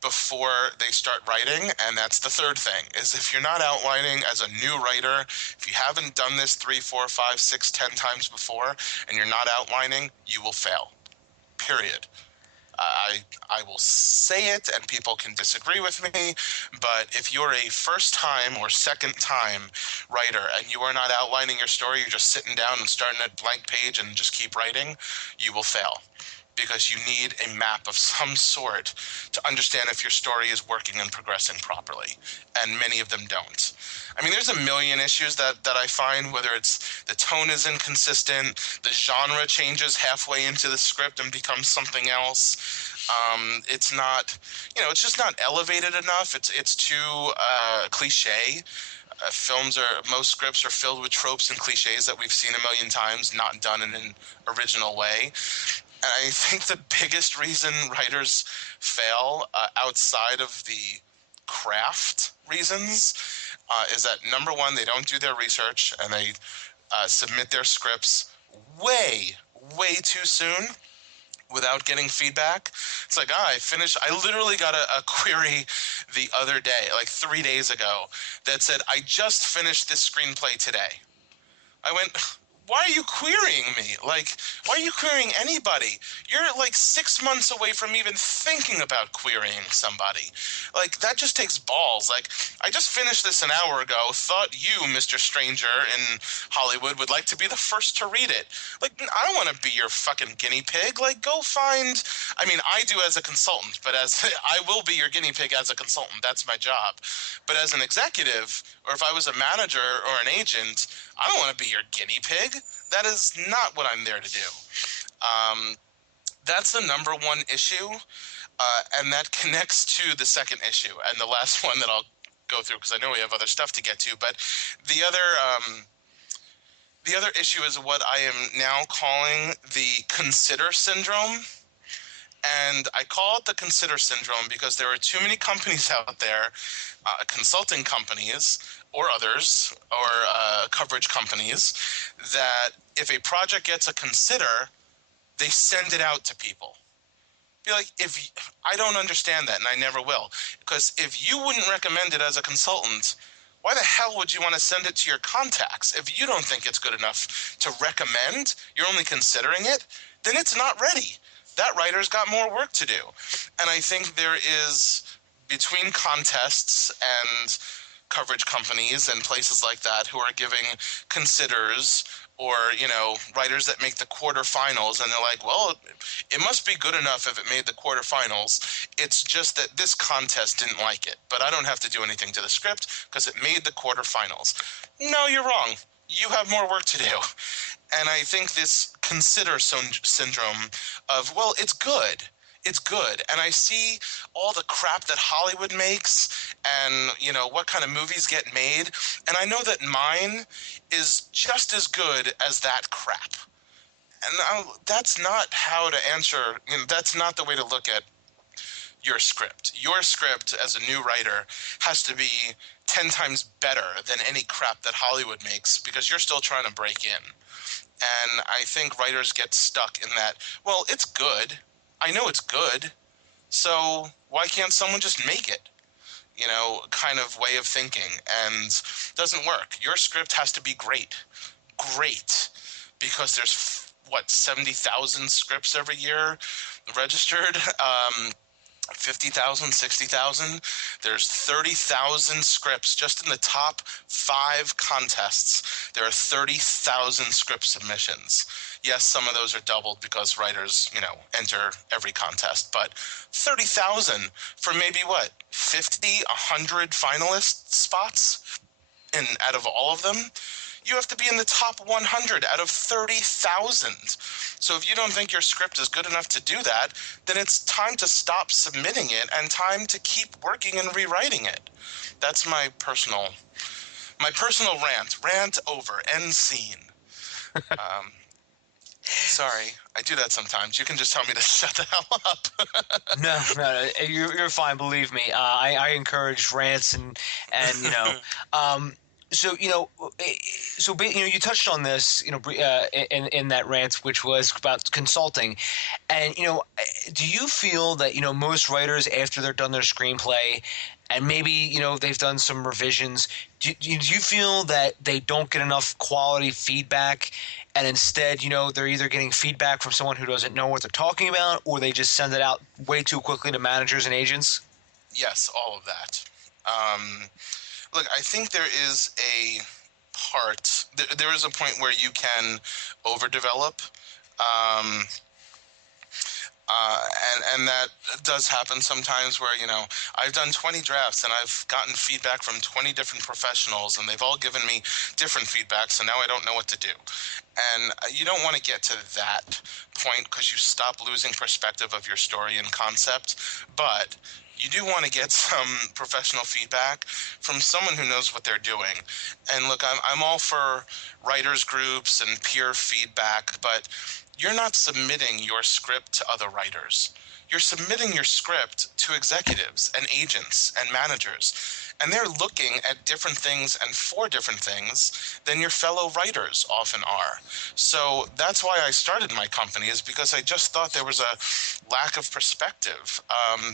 before they start writing. And that's the third thing, is if you're not outlining as a new writer, if you haven't done this 3, 4, 5, 6, 10 times before, and you're not outlining, you will fail, period. I will say it, and people can disagree with me, but if you're a first-time or second-time writer and you are not outlining your story, you're just sitting down and starting at a blank page and just keep writing, you will fail. Because you need a map of some sort to understand if your story is working and progressing properly, and many of them don't. I mean, there's a million issues that I find, whether it's the tone is inconsistent, the genre changes halfway into the script and becomes something else. It's not, it's just not elevated enough. It's too cliche. Most scripts are filled with tropes and cliches that we've seen a million times, not done in an original way. And I think the biggest reason writers fail outside of the craft reasons is that, number one, they don't do their research and they submit their scripts way, way too soon without getting feedback. It's like, I literally got a query the other day, like 3 days ago, that said, I just finished this screenplay today. I went, why are you querying me? Like, why are you querying anybody? You're like 6 months away from even thinking about querying somebody. Like, that just takes balls. Like, I just finished this an hour ago, thought you, Mr. Stranger in Hollywood, would like to be the first to read it. Like, I don't want to be your fucking guinea pig. Like, go find, I do as a consultant, but I will be your guinea pig as a consultant. That's my job. But as an executive, or if I was a manager or an agent, I don't want to be your guinea pig. That is not what I'm there to do. That's the number one issue, and that connects to the second issue, and the last one that I'll go through because I know we have other stuff to get to. But the other issue is what I am now calling the consider syndrome. And I call it the consider syndrome because there are too many companies out there, consulting companies or others, or coverage companies, that if a project gets a consider, they send it out to people. Be like, I don't understand that, and I never will. Because if you wouldn't recommend it as a consultant, why the hell would you want to send it to your contacts? If you don't think it's good enough to recommend, you're only considering it, then it's not ready. That writer's got more work to do. And I think there is, between contests and coverage companies and places like that who are giving considers, or, writers that make the quarterfinals, and they're like, well, it must be good enough if it made the quarterfinals. It's just that this contest didn't like it, but I don't have to do anything to the script because it made the quarterfinals. No, you're wrong. You have more work to do. And I think this consider syndrome of, well, it's good. it's good. And I see all the crap that Hollywood makes and, you know, what kind of movies get made. And I know that mine is just as good as that crap. And that's not how to answer, you know, that's not the way to look at your script. Your script as a new writer has to be 10 times better than any crap that Hollywood makes because you're still trying to break in. And I think writers get stuck in that, well, it's good. I know it's good. So why can't someone just make it? You know, kind of way of thinking. And it doesn't work. Your script has to be great. Great. Because there's, 70,000 scripts every year registered? 50,000, 60,000. There's 30,000 scripts just in the top 5 contests. There are 30,000 script submissions. Yes, some of those are doubled because writers, you know, enter every contest, but 30,000 for maybe 50, 100 finalist spots out of all of them. You have to be in the top 100 out of 30,000. So if you don't think your script is good enough to do that, then it's time to stop submitting it and time to keep working and rewriting it. That's my personal rant. Rant over. End scene. Sorry, I do that sometimes. You can just tell me to shut the hell up. No, you're fine. Believe me. I encourage rants and you know. So you touched on this, in that rant, which was about consulting, and do you feel that most writers, after they're done their screenplay, and maybe they've done some revisions, do you feel that they don't get enough quality feedback, and instead they're either getting feedback from someone who doesn't know what they're talking about, or they just send it out way too quickly to managers and agents? Yes, all of that. Look, I think there is a part, there is a point where you can overdevelop, and that does happen sometimes where, I've done 20 drafts and I've gotten feedback from 20 different professionals and they've all given me different feedback, so now I don't know what to do. And you don't want to get to that point because you stop losing perspective of your story and concept, but you do want to get some professional feedback from someone who knows what they're doing. And look, I'm all for writers groups and peer feedback, but you're not submitting your script to other writers. You're submitting your script to executives and agents and managers, and they're looking at different things and for different things than your fellow writers often are. So that's why I started my company, is because I just thought there was a lack of perspective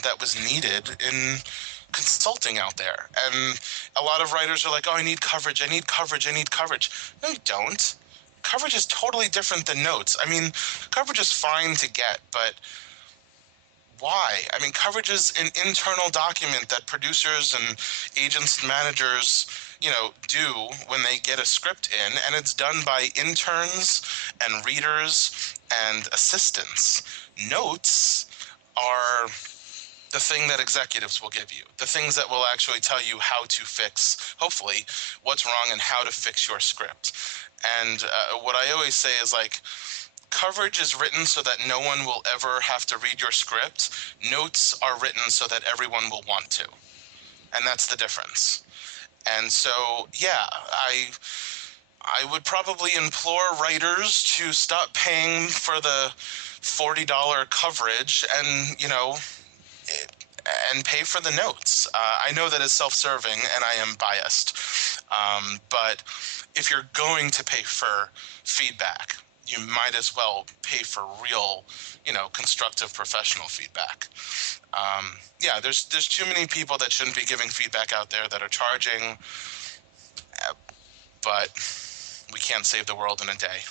that was needed in consulting out there. And a lot of writers are like, oh, I need coverage, I need coverage, I need coverage. No, you don't. Coverage is totally different than notes. I mean, coverage is fine to get, but why? I mean, coverage is an internal document that producers and agents and managers, do when they get a script in, and it's done by interns and readers and assistants. Notes are the thing that executives will give you, the things that will actually tell you how to fix, hopefully, what's wrong and how to fix your script. And what I always say is, like, coverage is written so that no one will ever have to read your script. Notes are written so that everyone will want to. And that's the difference. And so, yeah, I would probably implore writers to stop paying for the $40 coverage and, and pay for the notes. I know that is self-serving and I am biased. But if you're going to pay for feedback, you might as well pay for real, constructive professional feedback. There's too many people that shouldn't be giving feedback out there that are charging, but we can't save the world in a day.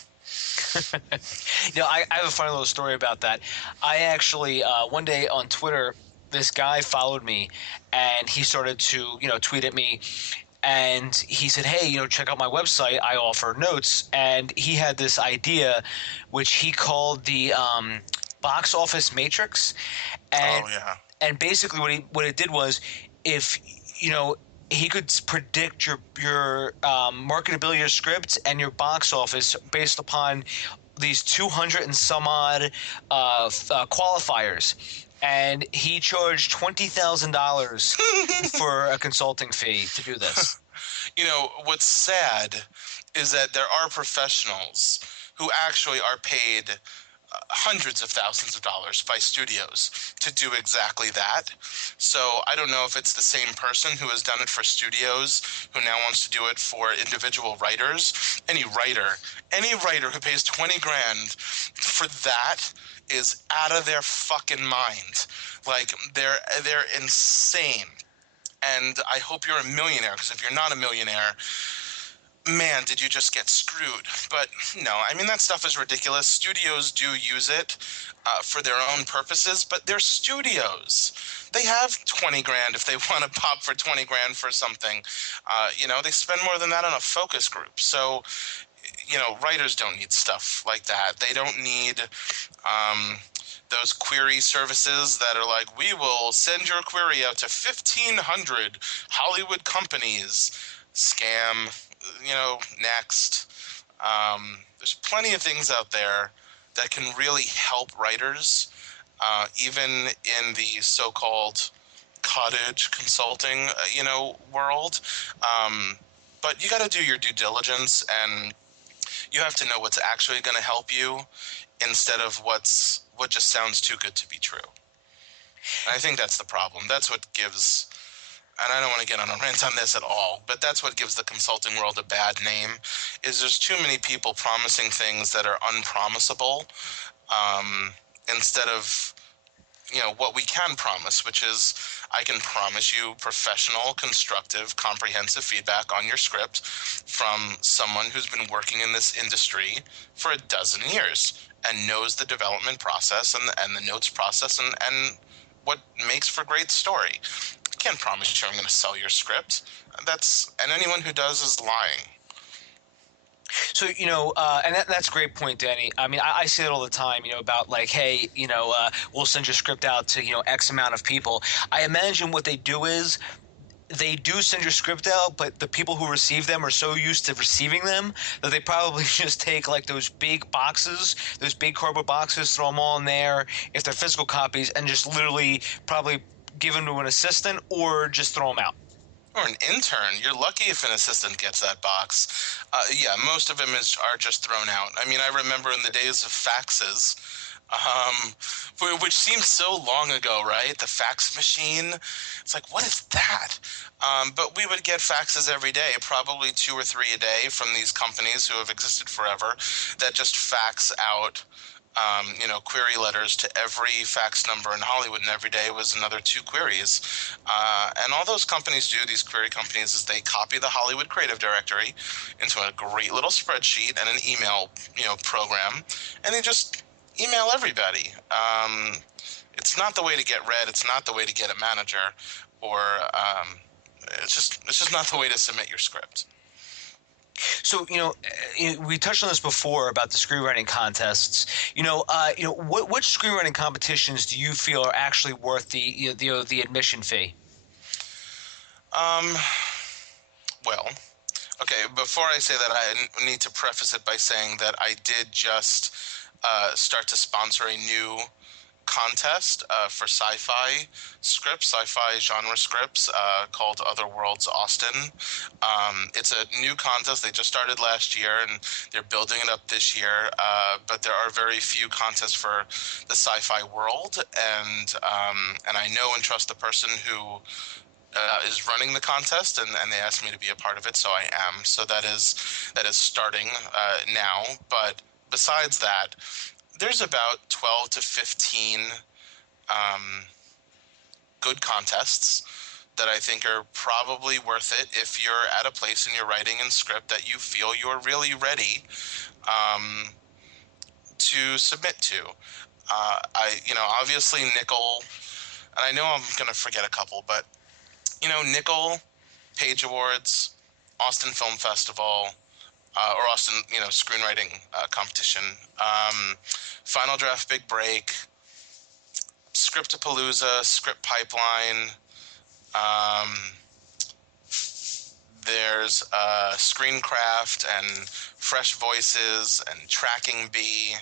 I have a funny little story about that. I actually, one day on Twitter, this guy followed me and he started to, tweet at me. And he said, hey, check out my website. I offer notes. And he had this idea, which he called the box office matrix. And, oh, yeah. And basically what it did was, if, he could predict your marketability of your script and your box office based upon these 200 and some odd qualifiers. and he charged $20,000 for a consulting fee to do this. You know, what's sad is that there are professionals who actually are paid hundreds of thousands of dollars by studios to do exactly that. So I don't know if it's the same person who has done it for studios who now wants to do it for individual writers. Any writer who pays 20 grand for that is out of their fucking mind. Like, they're insane. And I hope you're a millionaire, because if you're not a millionaire, man, did you just get screwed. But no, I mean, that stuff is ridiculous. Studios do use it for their own purposes, but they're studios. They have 20 grand if they want to pop for 20 grand for something. You know, they spend more than that on a focus group. So, you know, writers don't need stuff like that. They don't need those query services that are like, we will send your query out to 1,500 Hollywood companies. Scam. You know, next. There's plenty of things out there that can really help writers, even in the so-called cottage consulting, world. But you got to do your due diligence, and you have to know what's actually going to help you instead of what just sounds too good to be true. And I think that's the problem. That's what gives, and I don't want to get on a rant on this at all, but that's what gives the consulting world a bad name, is there's too many people promising things that are unpromisable, instead of, what we can promise, which is, I can promise you professional, constructive, comprehensive feedback on your script from someone who's been working in this industry for a dozen years and knows the development process and the notes process and what makes for great story. I can't promise you I'm going to sell your script. And anyone who does is lying. So, and that's a great point, Danny. I mean, I see it all the time, about like, hey, we'll send your script out to, X amount of people. I imagine what they do is they do send your script out, but the people who receive them are so used to receiving them that they probably just take like those big boxes, those big cardboard boxes, throw them all in there if they're physical copies, and just literally probably give them to an assistant or just throw them out. Or an intern. You're lucky if an assistant gets that box. Yeah, most of them are just thrown out. I mean, I remember in the days of faxes, which seems so long ago, right? The fax machine. It's like, what is that? But we would get faxes every day, probably 2 or 3 a day from these companies who have existed forever that just fax out query letters to every fax number in Hollywood, and every day was another 2 queries. And all those companies do, these query companies, is they copy the Hollywood Creative Directory into a great little spreadsheet and an email, program, and they just email everybody. It's not the way to get read. It's not the way to get a manager, or it's just not the way to submit your script. So, we touched on this before about the screenwriting contests. What screenwriting competitions do you feel are actually worth the admission fee? Well, okay, before I say that, I need to preface it by saying that I did just start to sponsor a new contest for sci-fi genre scripts called Other Worlds Austin. It's a new contest. They just started last year and they're building it up this year, but there are very few contests for the sci-fi world, and I know and trust the person who is running the contest, and they asked me to be a part of it, so I am. So that is starting now. But besides that, there's about 12 to 15 good contests that I think are probably worth it if you're at a place in your writing and script that you feel you're really ready to submit to. Obviously Nickel, and I know I'm going to forget a couple, but, Nickel, Page Awards, Austin Film Festival, or Austin, screenwriting competition, Final Draft Big Break, Scriptapalooza, Script Pipeline, there's Screencraft and Fresh Voices and Tracking B.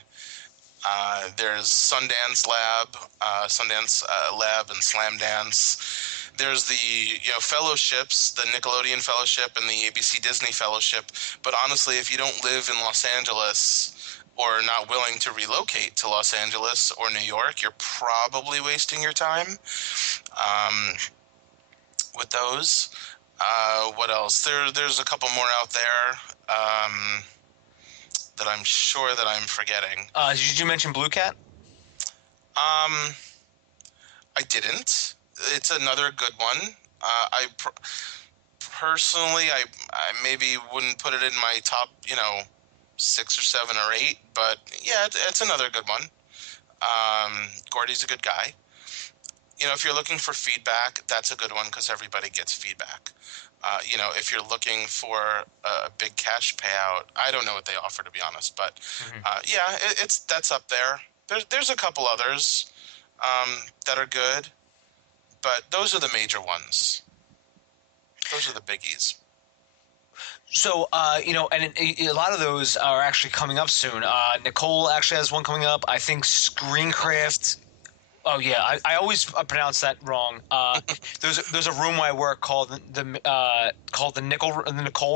There's Sundance Lab and Slam Dance. There's the fellowships, the Nickelodeon Fellowship and the ABC Disney Fellowship. But honestly, if you don't live in Los Angeles or not willing to relocate to Los Angeles or New York, you're probably wasting your time with those. What else? There's a couple more out there that I'm sure that I'm forgetting. Did you mention Blue Cat? I didn't. It's another good one. Personally, I maybe wouldn't put it in my top, 6 or 7 or 8, but yeah, it's another good one. Gordy's a good guy. If you're looking for feedback, that's a good one because everybody gets feedback. If you're looking for a big cash payout, I don't know what they offer, to be honest, but that's up there. There's a couple others that are good, but those are the major ones. Those are the biggies. So, and a lot of those are actually coming up soon. Nicole actually has one coming up. I think Screencraft. Oh yeah, I always pronounce that wrong. There's a room where I work called the Nicole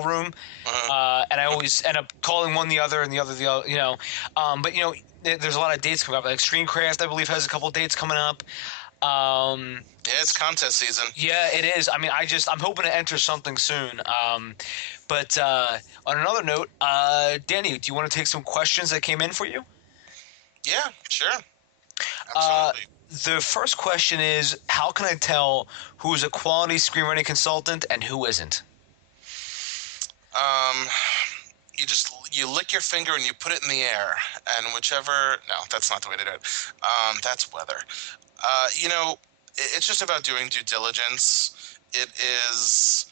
room, and I always end up calling one the other and the other the other. But there's a lot of dates coming up. Like Screencraft, I believe, has a couple dates coming up. Yeah, it's contest season. Yeah, it is. I mean, I'm hoping to enter something soon. But on another note, Danny, do you want to take some questions that came in for you? Yeah, sure. Absolutely. The first question is, how can I tell who's a quality screenwriting consultant and who isn't? You lick your finger and you put it in the air, and no, that's not the way to do it. That's weather. It's just about doing due diligence. It is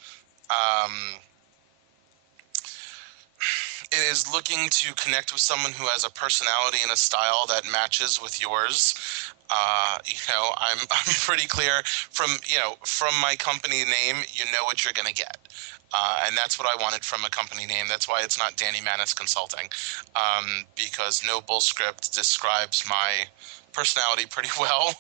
looking to connect with someone who has a personality and a style that matches with yours. I'm pretty clear from my company name, what you're going to get. And that's what I wanted from a company name. That's why it's not Danny Manus Consulting, because no Bullscript describes my personality pretty well.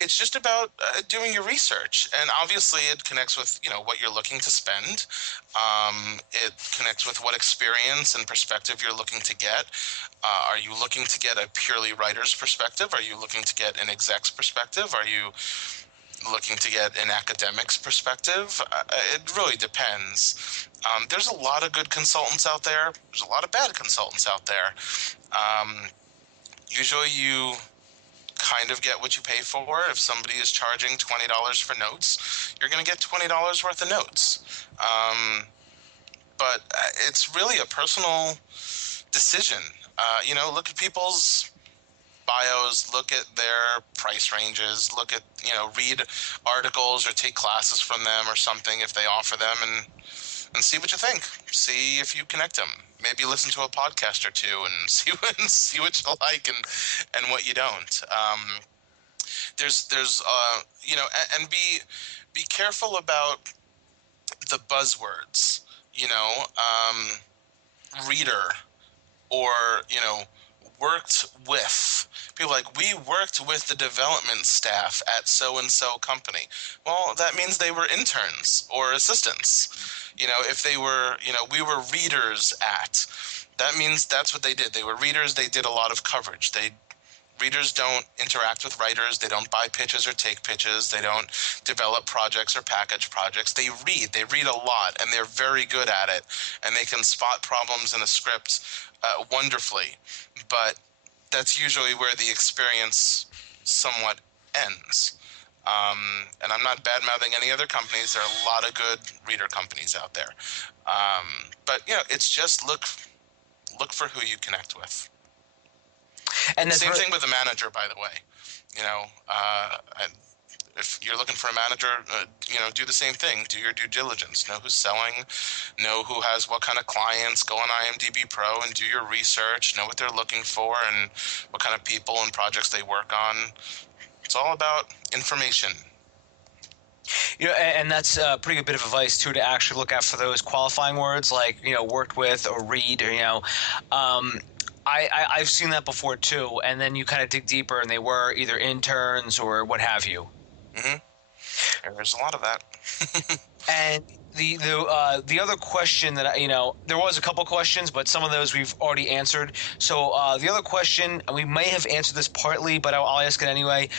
It's just about doing your research, and obviously it connects with what you're looking to spend. It connects with what experience and perspective you're looking to get. Are you looking to get a purely writer's perspective? Are you looking to get an exec's perspective? Are you looking to get an academic's perspective? It really depends. There's a lot of good consultants out there. There's a lot of bad consultants out there. Usually you kind of get what you pay for. If somebody is charging $20 for notes, you're going to get $20 worth of notes. But it's really a personal decision. Look at people's bios, look at their price ranges, look at, read articles or take classes from them or something if they offer them, and see what you think. See if you connect them. Maybe listen to a podcast or two and see what you like and what you don't. And be careful about the buzzwords. Reader, or worked with. People we worked with the development staff at so-and-so company. Well, that means they were interns or assistants. If they were, we were readers at, that means that's what they did. They were readers. They did a lot of coverage. Readers don't interact with writers. They don't buy pitches or take pitches. They don't develop projects or package projects. They read. They read a lot, and they're very good at it. And they can spot problems in a script wonderfully. But that's usually where the experience somewhat ends. And I'm not bad-mouthing any other companies. There are a lot of good reader companies out there. But it's just look for who you connect with. And same thing with a manager, by the way. If you're looking for a manager, do the same thing. Do your due diligence. Know who's selling. Know who has what kind of clients. Go on IMDb Pro and do your research. Know what they're looking for and what kind of people and projects they work on. It's all about information. And that's a pretty good bit of advice too, to actually look out for those qualifying words like worked with or read or um, I've seen that before too, and then you kind of dig deeper, and they were either interns or what have you. Hmm. There's a lot of that. And the other question that there was a couple questions, but some of those we've already answered. So the other question, we may have answered this partly, but I'll ask it anyway.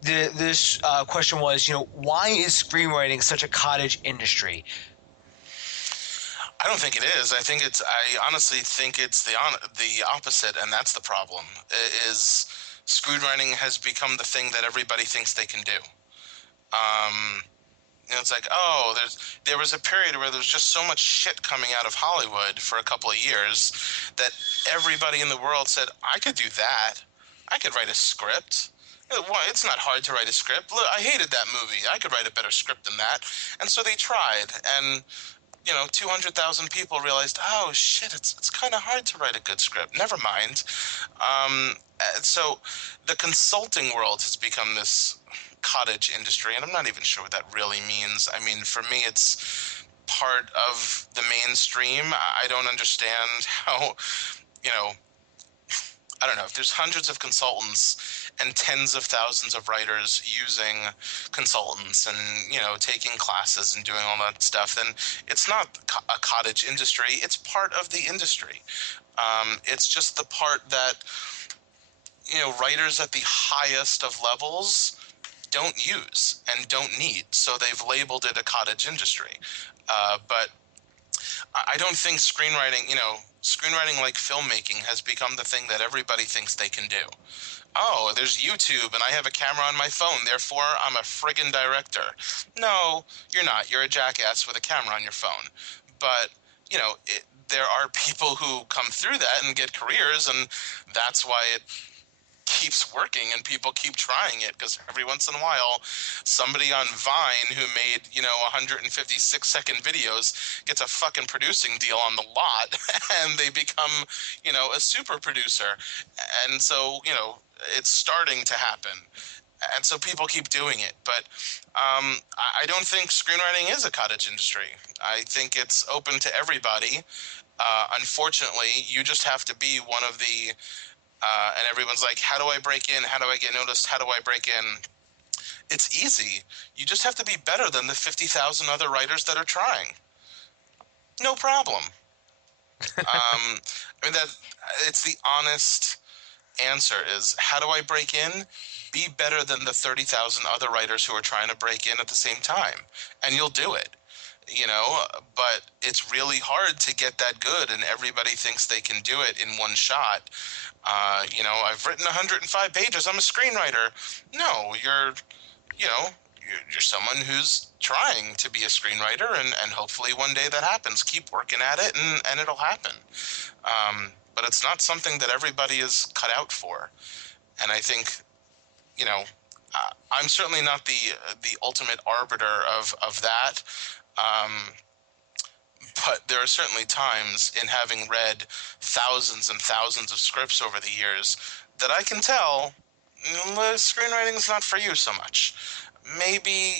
This question was, why is screenwriting such a cottage industry? I don't think it is. I honestly think it's the opposite, and that's the problem. Is screenwriting has become the thing that everybody thinks they can do. It's like, oh, there was a period where there was just so much shit coming out of Hollywood for a couple of years that everybody in the world said, I could do that. I could write a script. It's not hard to write a script. Look, I hated that movie. I could write a better script than that. And so they tried, and 200,000 people realized, oh shit, it's kind of hard to write a good script. Never mind. So the consulting world has become this cottage industry, and I'm not even sure what that really means. I mean, for me, it's part of the mainstream. I don't understand how, I don't know, if there's hundreds of consultants and tens of thousands of writers using consultants and, taking classes and doing all that stuff, then it's not a cottage industry. It's part of the industry. It's just the part that, writers at the highest of levels don't use and don't need. So they've labeled it a cottage industry. But I don't think screenwriting, screenwriting like filmmaking has become the thing that everybody thinks they can do. Oh, there's YouTube and I have a camera on my phone, therefore I'm a friggin' director. No, you're not. You're a jackass with a camera on your phone. But, there are people who come through that and get careers, and that's why it keeps working and people keep trying it, because every once in a while somebody on Vine who made 156-second videos gets a fucking producing deal on the lot and they become a super producer, and so it's starting to happen, and so people keep doing it. But I don't think screenwriting is a cottage industry. I think it's open to everybody. Unfortunately, you just have to be one of the and everyone's like, how do I break in? How do I get noticed? How do I break in? It's easy. You just have to be better than the 50,000 other writers that are trying. No problem. It's the honest answer is, how do I break in? Be better than the 30,000 other writers who are trying to break in at the same time, and you'll do it. But it's really hard to get that good, and everybody thinks they can do it in one shot. I've written 105 pages. I'm a screenwriter. No, you're someone who's trying to be a screenwriter, and hopefully one day that happens. Keep working at it, and it'll happen. But it's not something that everybody is cut out for. And I think, I'm certainly not the ultimate arbiter of that. But there are certainly times in having read thousands and thousands of scripts over the years that I can tell screenwriting is not for you so much. Maybe,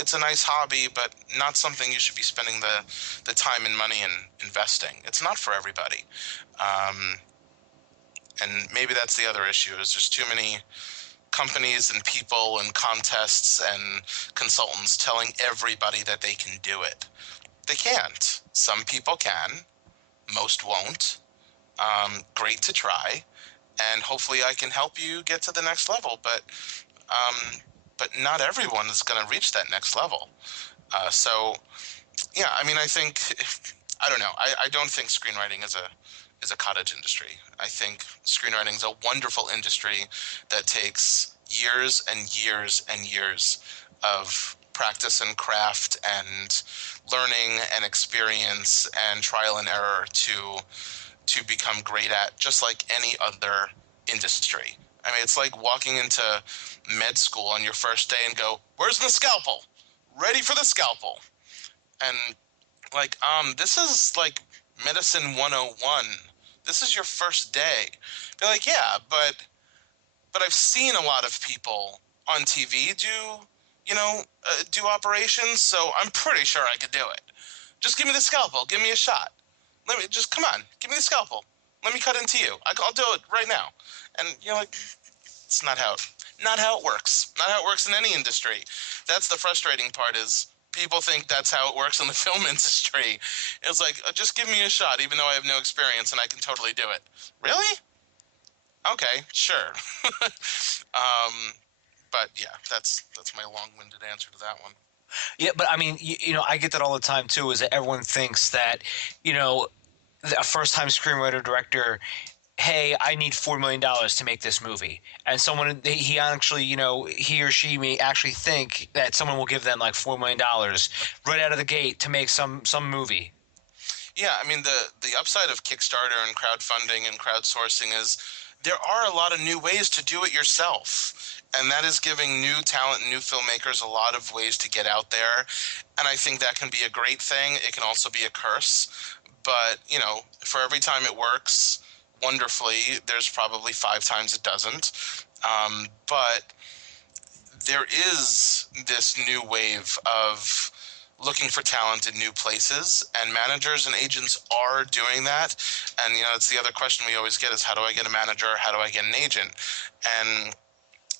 it's a nice hobby, but not something you should be spending the time and money in investing. It's not for everybody. And maybe that's the other issue, is there's too many companies and people and contests and consultants telling everybody that they can do it. They can't. Some people can. Most won't. Great to try. And hopefully I can help you get to the next level. But not everyone is going to reach that next level. I think, I don't know. I don't think screenwriting is a cottage industry. I think screenwriting is a wonderful industry that takes years and years and years of practice and craft and learning and experience and trial and error to become great at, just like any other industry. I mean, it's like walking into med school on your first day and go, where's the scalpel? Ready for the scalpel. And like, this is like medicine 101. This is your first day. They're like, yeah, but I've seen a lot of people on TV do do operations, so I'm pretty sure I could do it. Just give me the scalpel. Give me a shot. Come on. Give me the scalpel. Let me cut into you. I'll do it right now. And you're like, it's not how it works. Not how it works in any industry. That's the frustrating part is people think that's how it works in the film industry. It's like, just give me a shot, even though I have no experience and I can totally do it. Really? Okay, sure. But yeah, that's my long-winded answer to that one. Yeah, but I mean, I get that all the time too. Is that everyone thinks that, a first-time screenwriter director, hey, I need $4 million to make this movie, and he actually, he or she may actually think that someone will give them like $4 million right out of the gate to make some movie. Yeah, I mean the upside of Kickstarter and crowdfunding and crowdsourcing is there are a lot of new ways to do it yourself. And that is giving new talent and new filmmakers a lot of ways to get out there. And I think that can be a great thing. It can also be a curse. But, for every time it works wonderfully, there's probably 5 times it doesn't. But there is this new wave of looking for talent in new places, and managers and agents are doing that. And it's the other question we always get is, how do I get a manager? How do I get an agent? And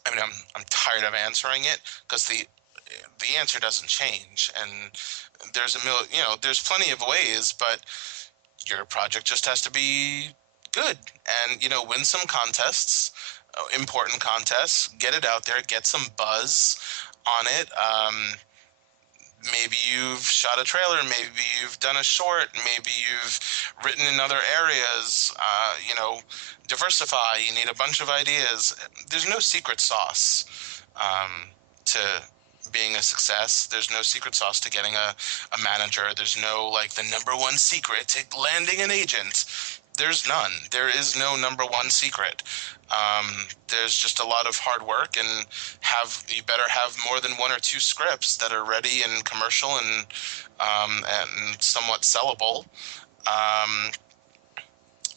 I mean, I'm tired of answering it because the answer doesn't change, and there's there's plenty of ways, but your project just has to be good and win some contests, important contests, get it out there, get some buzz on it. Maybe you've shot a trailer, maybe you've done a short, maybe you've written in other areas, diversify, you need a bunch of ideas. There's no secret sauce to being a success. There's no secret sauce to getting a manager. There's no, like, the number one secret to landing an agent. There's none. There is no number one secret. There's just a lot of hard work, and you better have more than 1 or 2 scripts that are ready and commercial and somewhat sellable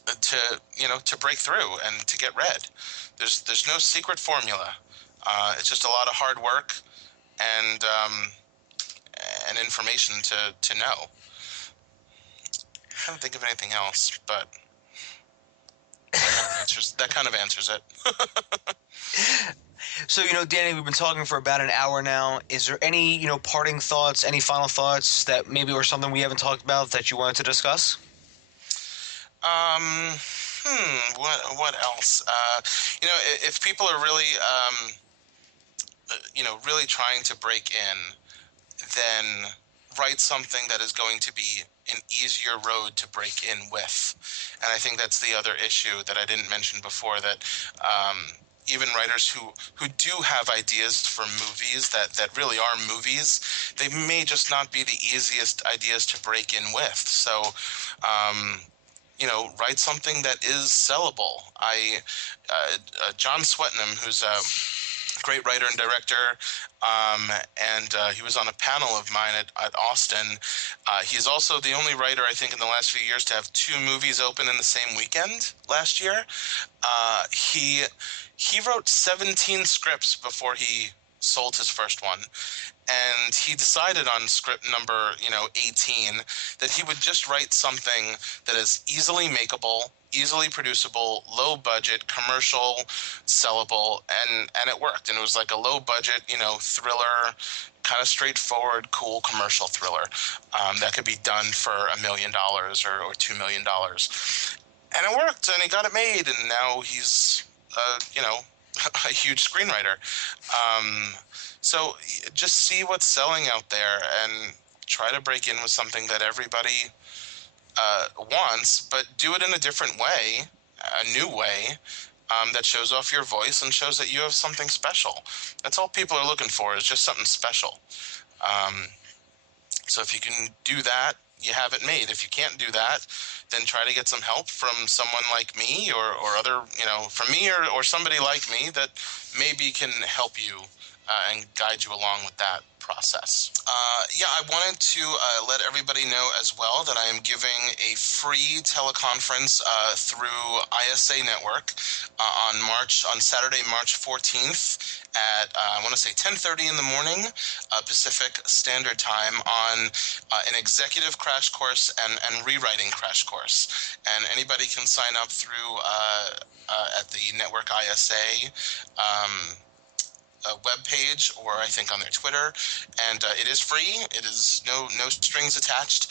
to break through and to get read. There's no secret formula. It's just a lot of hard work and information to know. I can't think of anything else, but that kind of answers it. So, Danny, we've been talking for about an hour now. Is there any, parting thoughts, any final thoughts that maybe or something we haven't talked about that you wanted to discuss? What else? If people are really, really trying to break in, then write something that is going to be an easier road to break in with. And I think that's the other issue that I didn't mention before, that even writers who do have ideas for movies that really are movies, they may just not be the easiest ideas to break in with. So, write something that is sellable. John Swetnam, who's a great writer and director, and he was on a panel of mine at Austin. He's also the only writer, I think, in the last few years to have 2 movies open in the same weekend last year. He wrote 17 scripts before he sold his first one, and he decided on script number 18 that he would just write something that is easily makeable, easily producible, low budget, commercial, sellable, and it worked. And it was like a low budget, thriller, kind of straightforward, cool commercial thriller that could be done for $1 million or $2 million. And it worked, and he got it made, and now he's a huge screenwriter. So just see what's selling out there and try to break in with something that everybody wants, but do it in a different way, a new way, that shows off your voice and shows that you have something special. That's all people are looking for, is just something special. So if you can do that, you have it made. If you can't do that, then try to get some help from someone like me or other, from me or somebody like me that maybe can help you and guide you along with that process. I wanted to let everybody know as well that I am giving a free teleconference through ISA Network on Saturday, March 14th at I want to say 10:30 in the morning Pacific Standard Time on an executive crash course and rewriting crash course. And anybody can sign up through at the Network ISA webpage, or I think on their Twitter, and it is free. It is no strings attached,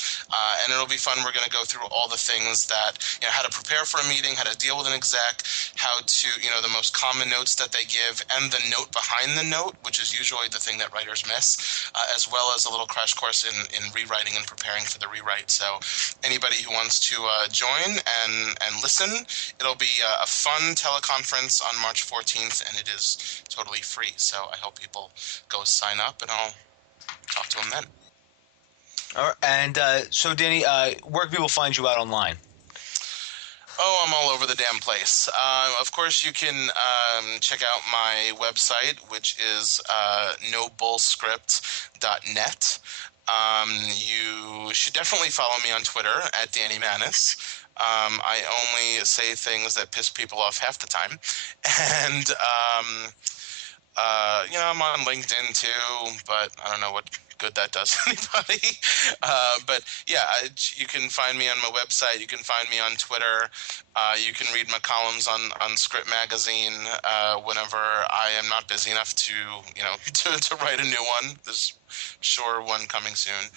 and it'll be fun. We're going to go through all the things that, how to prepare for a meeting, how to deal with an exec, how to, the most common notes that they give, and the note behind the note, which is usually the thing that writers miss, as well as a little crash course in rewriting and preparing for the rewrite. So anybody who wants to join and listen, it'll be a fun teleconference on March 14th, and it is totally free. So I hope people go sign up, and I'll talk to them then. All right. And so, Danny, where can people find you out online? Oh, I'm all over the damn place. Of course, you can check out my website, which is nobullscript.net. You should definitely follow me on Twitter at Danny Manus. I only say things that piss people off half the time. And I'm on LinkedIn too, but I don't know what good that does anybody. But yeah, you can find me on my website. You can find me on Twitter. You can read my columns on Script Magazine whenever I am not busy enough to write a new one. There's sure one coming soon.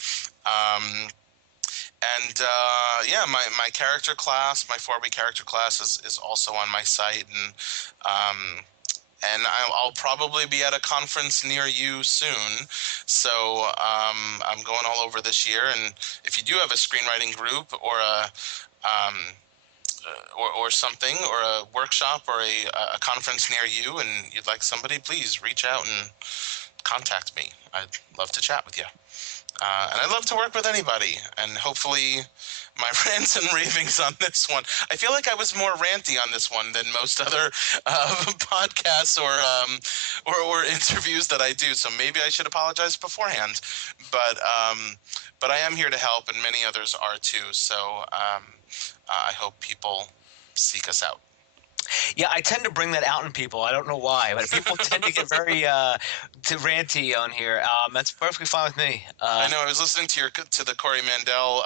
My character class, my 4-week character class is also on my site, and I'll probably be at a conference near you soon. So I'm going all over this year. And if you do have a screenwriting group or or something, or a workshop or a conference near you, and you'd like somebody, please reach out and contact me. I'd love to chat with you. And I'd love to work with anybody. And hopefully my rants and ravings on this one, I feel like I was more ranty on this one than most other podcasts or interviews that I do. So maybe I should apologize beforehand. But I am here to help, and many others are too. So I hope people seek us out. Yeah, I tend to bring that out in people. I don't know why, but people tend to get very ranty on here. That's perfectly fine with me. I know. I was listening to the Corey Mandel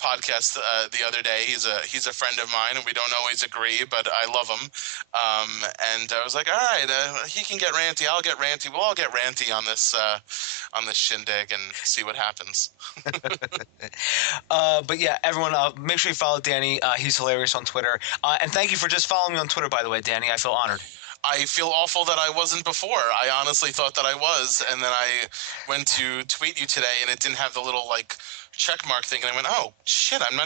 podcast the other day. He's a friend of mine, and we don't always agree, but I love him. And I was like, all right, he can get ranty. I'll get ranty. We'll all get ranty on this shindig and see what happens. But yeah, everyone, make sure you follow Danny. He's hilarious on Twitter. And thank you for just following me on Twitter, by the way, Danny. I feel honored. I feel awful that I wasn't before. I honestly thought that I was, and then I went to tweet you today, and it didn't have the little check mark thing, and I went, oh shit, I'm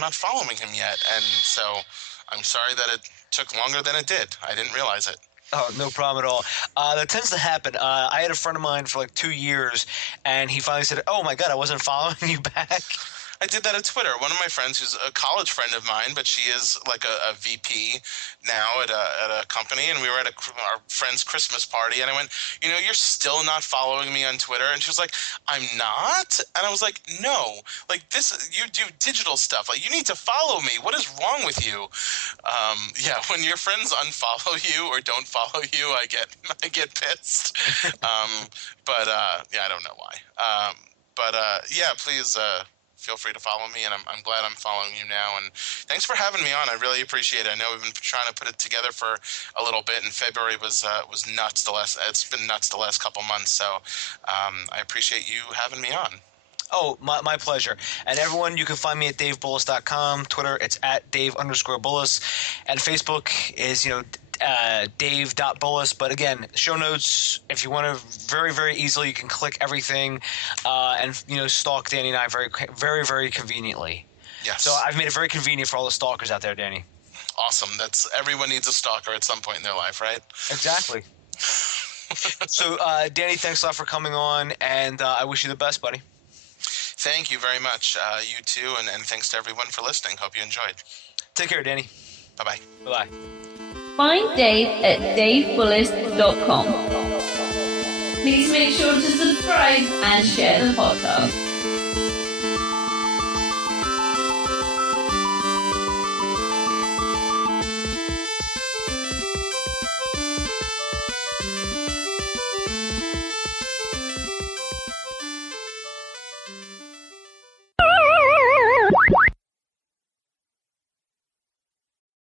not following him yet, and so I'm sorry that it took longer than it did. I didn't realize it. Oh, no problem at all. That tends to happen. I had a friend of mine for 2 years, and he finally said, oh my God, I wasn't following you back. I did that at Twitter. One of my friends, who's a college friend of mine, but she is a VP now at a company, and we were at our friend's Christmas party, and I went, you're still not following me on Twitter? And she was like, I'm not? And I was like, no. This, you do digital stuff. You need to follow me. What is wrong with you? When your friends unfollow you or don't follow you, I get pissed. I don't know why. Please feel free to follow me, and I'm glad I'm following you now. And thanks for having me on. I really appreciate it. I know we've been trying to put it together for a little bit, and February was nuts. It's been nuts the last couple months. So I appreciate you having me on. Oh, my pleasure. And everyone, you can find me at davebullis.com. Twitter, it's at Dave_Bullis. And Facebook is, Dave.Bullis. But again, show notes, if you want to very, very easily, you can click everything and, stalk Danny and I very, very, very conveniently. Yes. So I've made it very convenient for all the stalkers out there, Danny. Awesome. Everyone needs a stalker at some point in their life, right? Exactly. So, Danny, thanks a lot for coming on, and I wish you the best, buddy. Thank you very much. You too, and thanks to everyone for listening. Hope you enjoyed. Take care, Danny. Bye-bye. Bye-bye. Find Dave at davebullis.com. Please make sure to subscribe and share the podcast.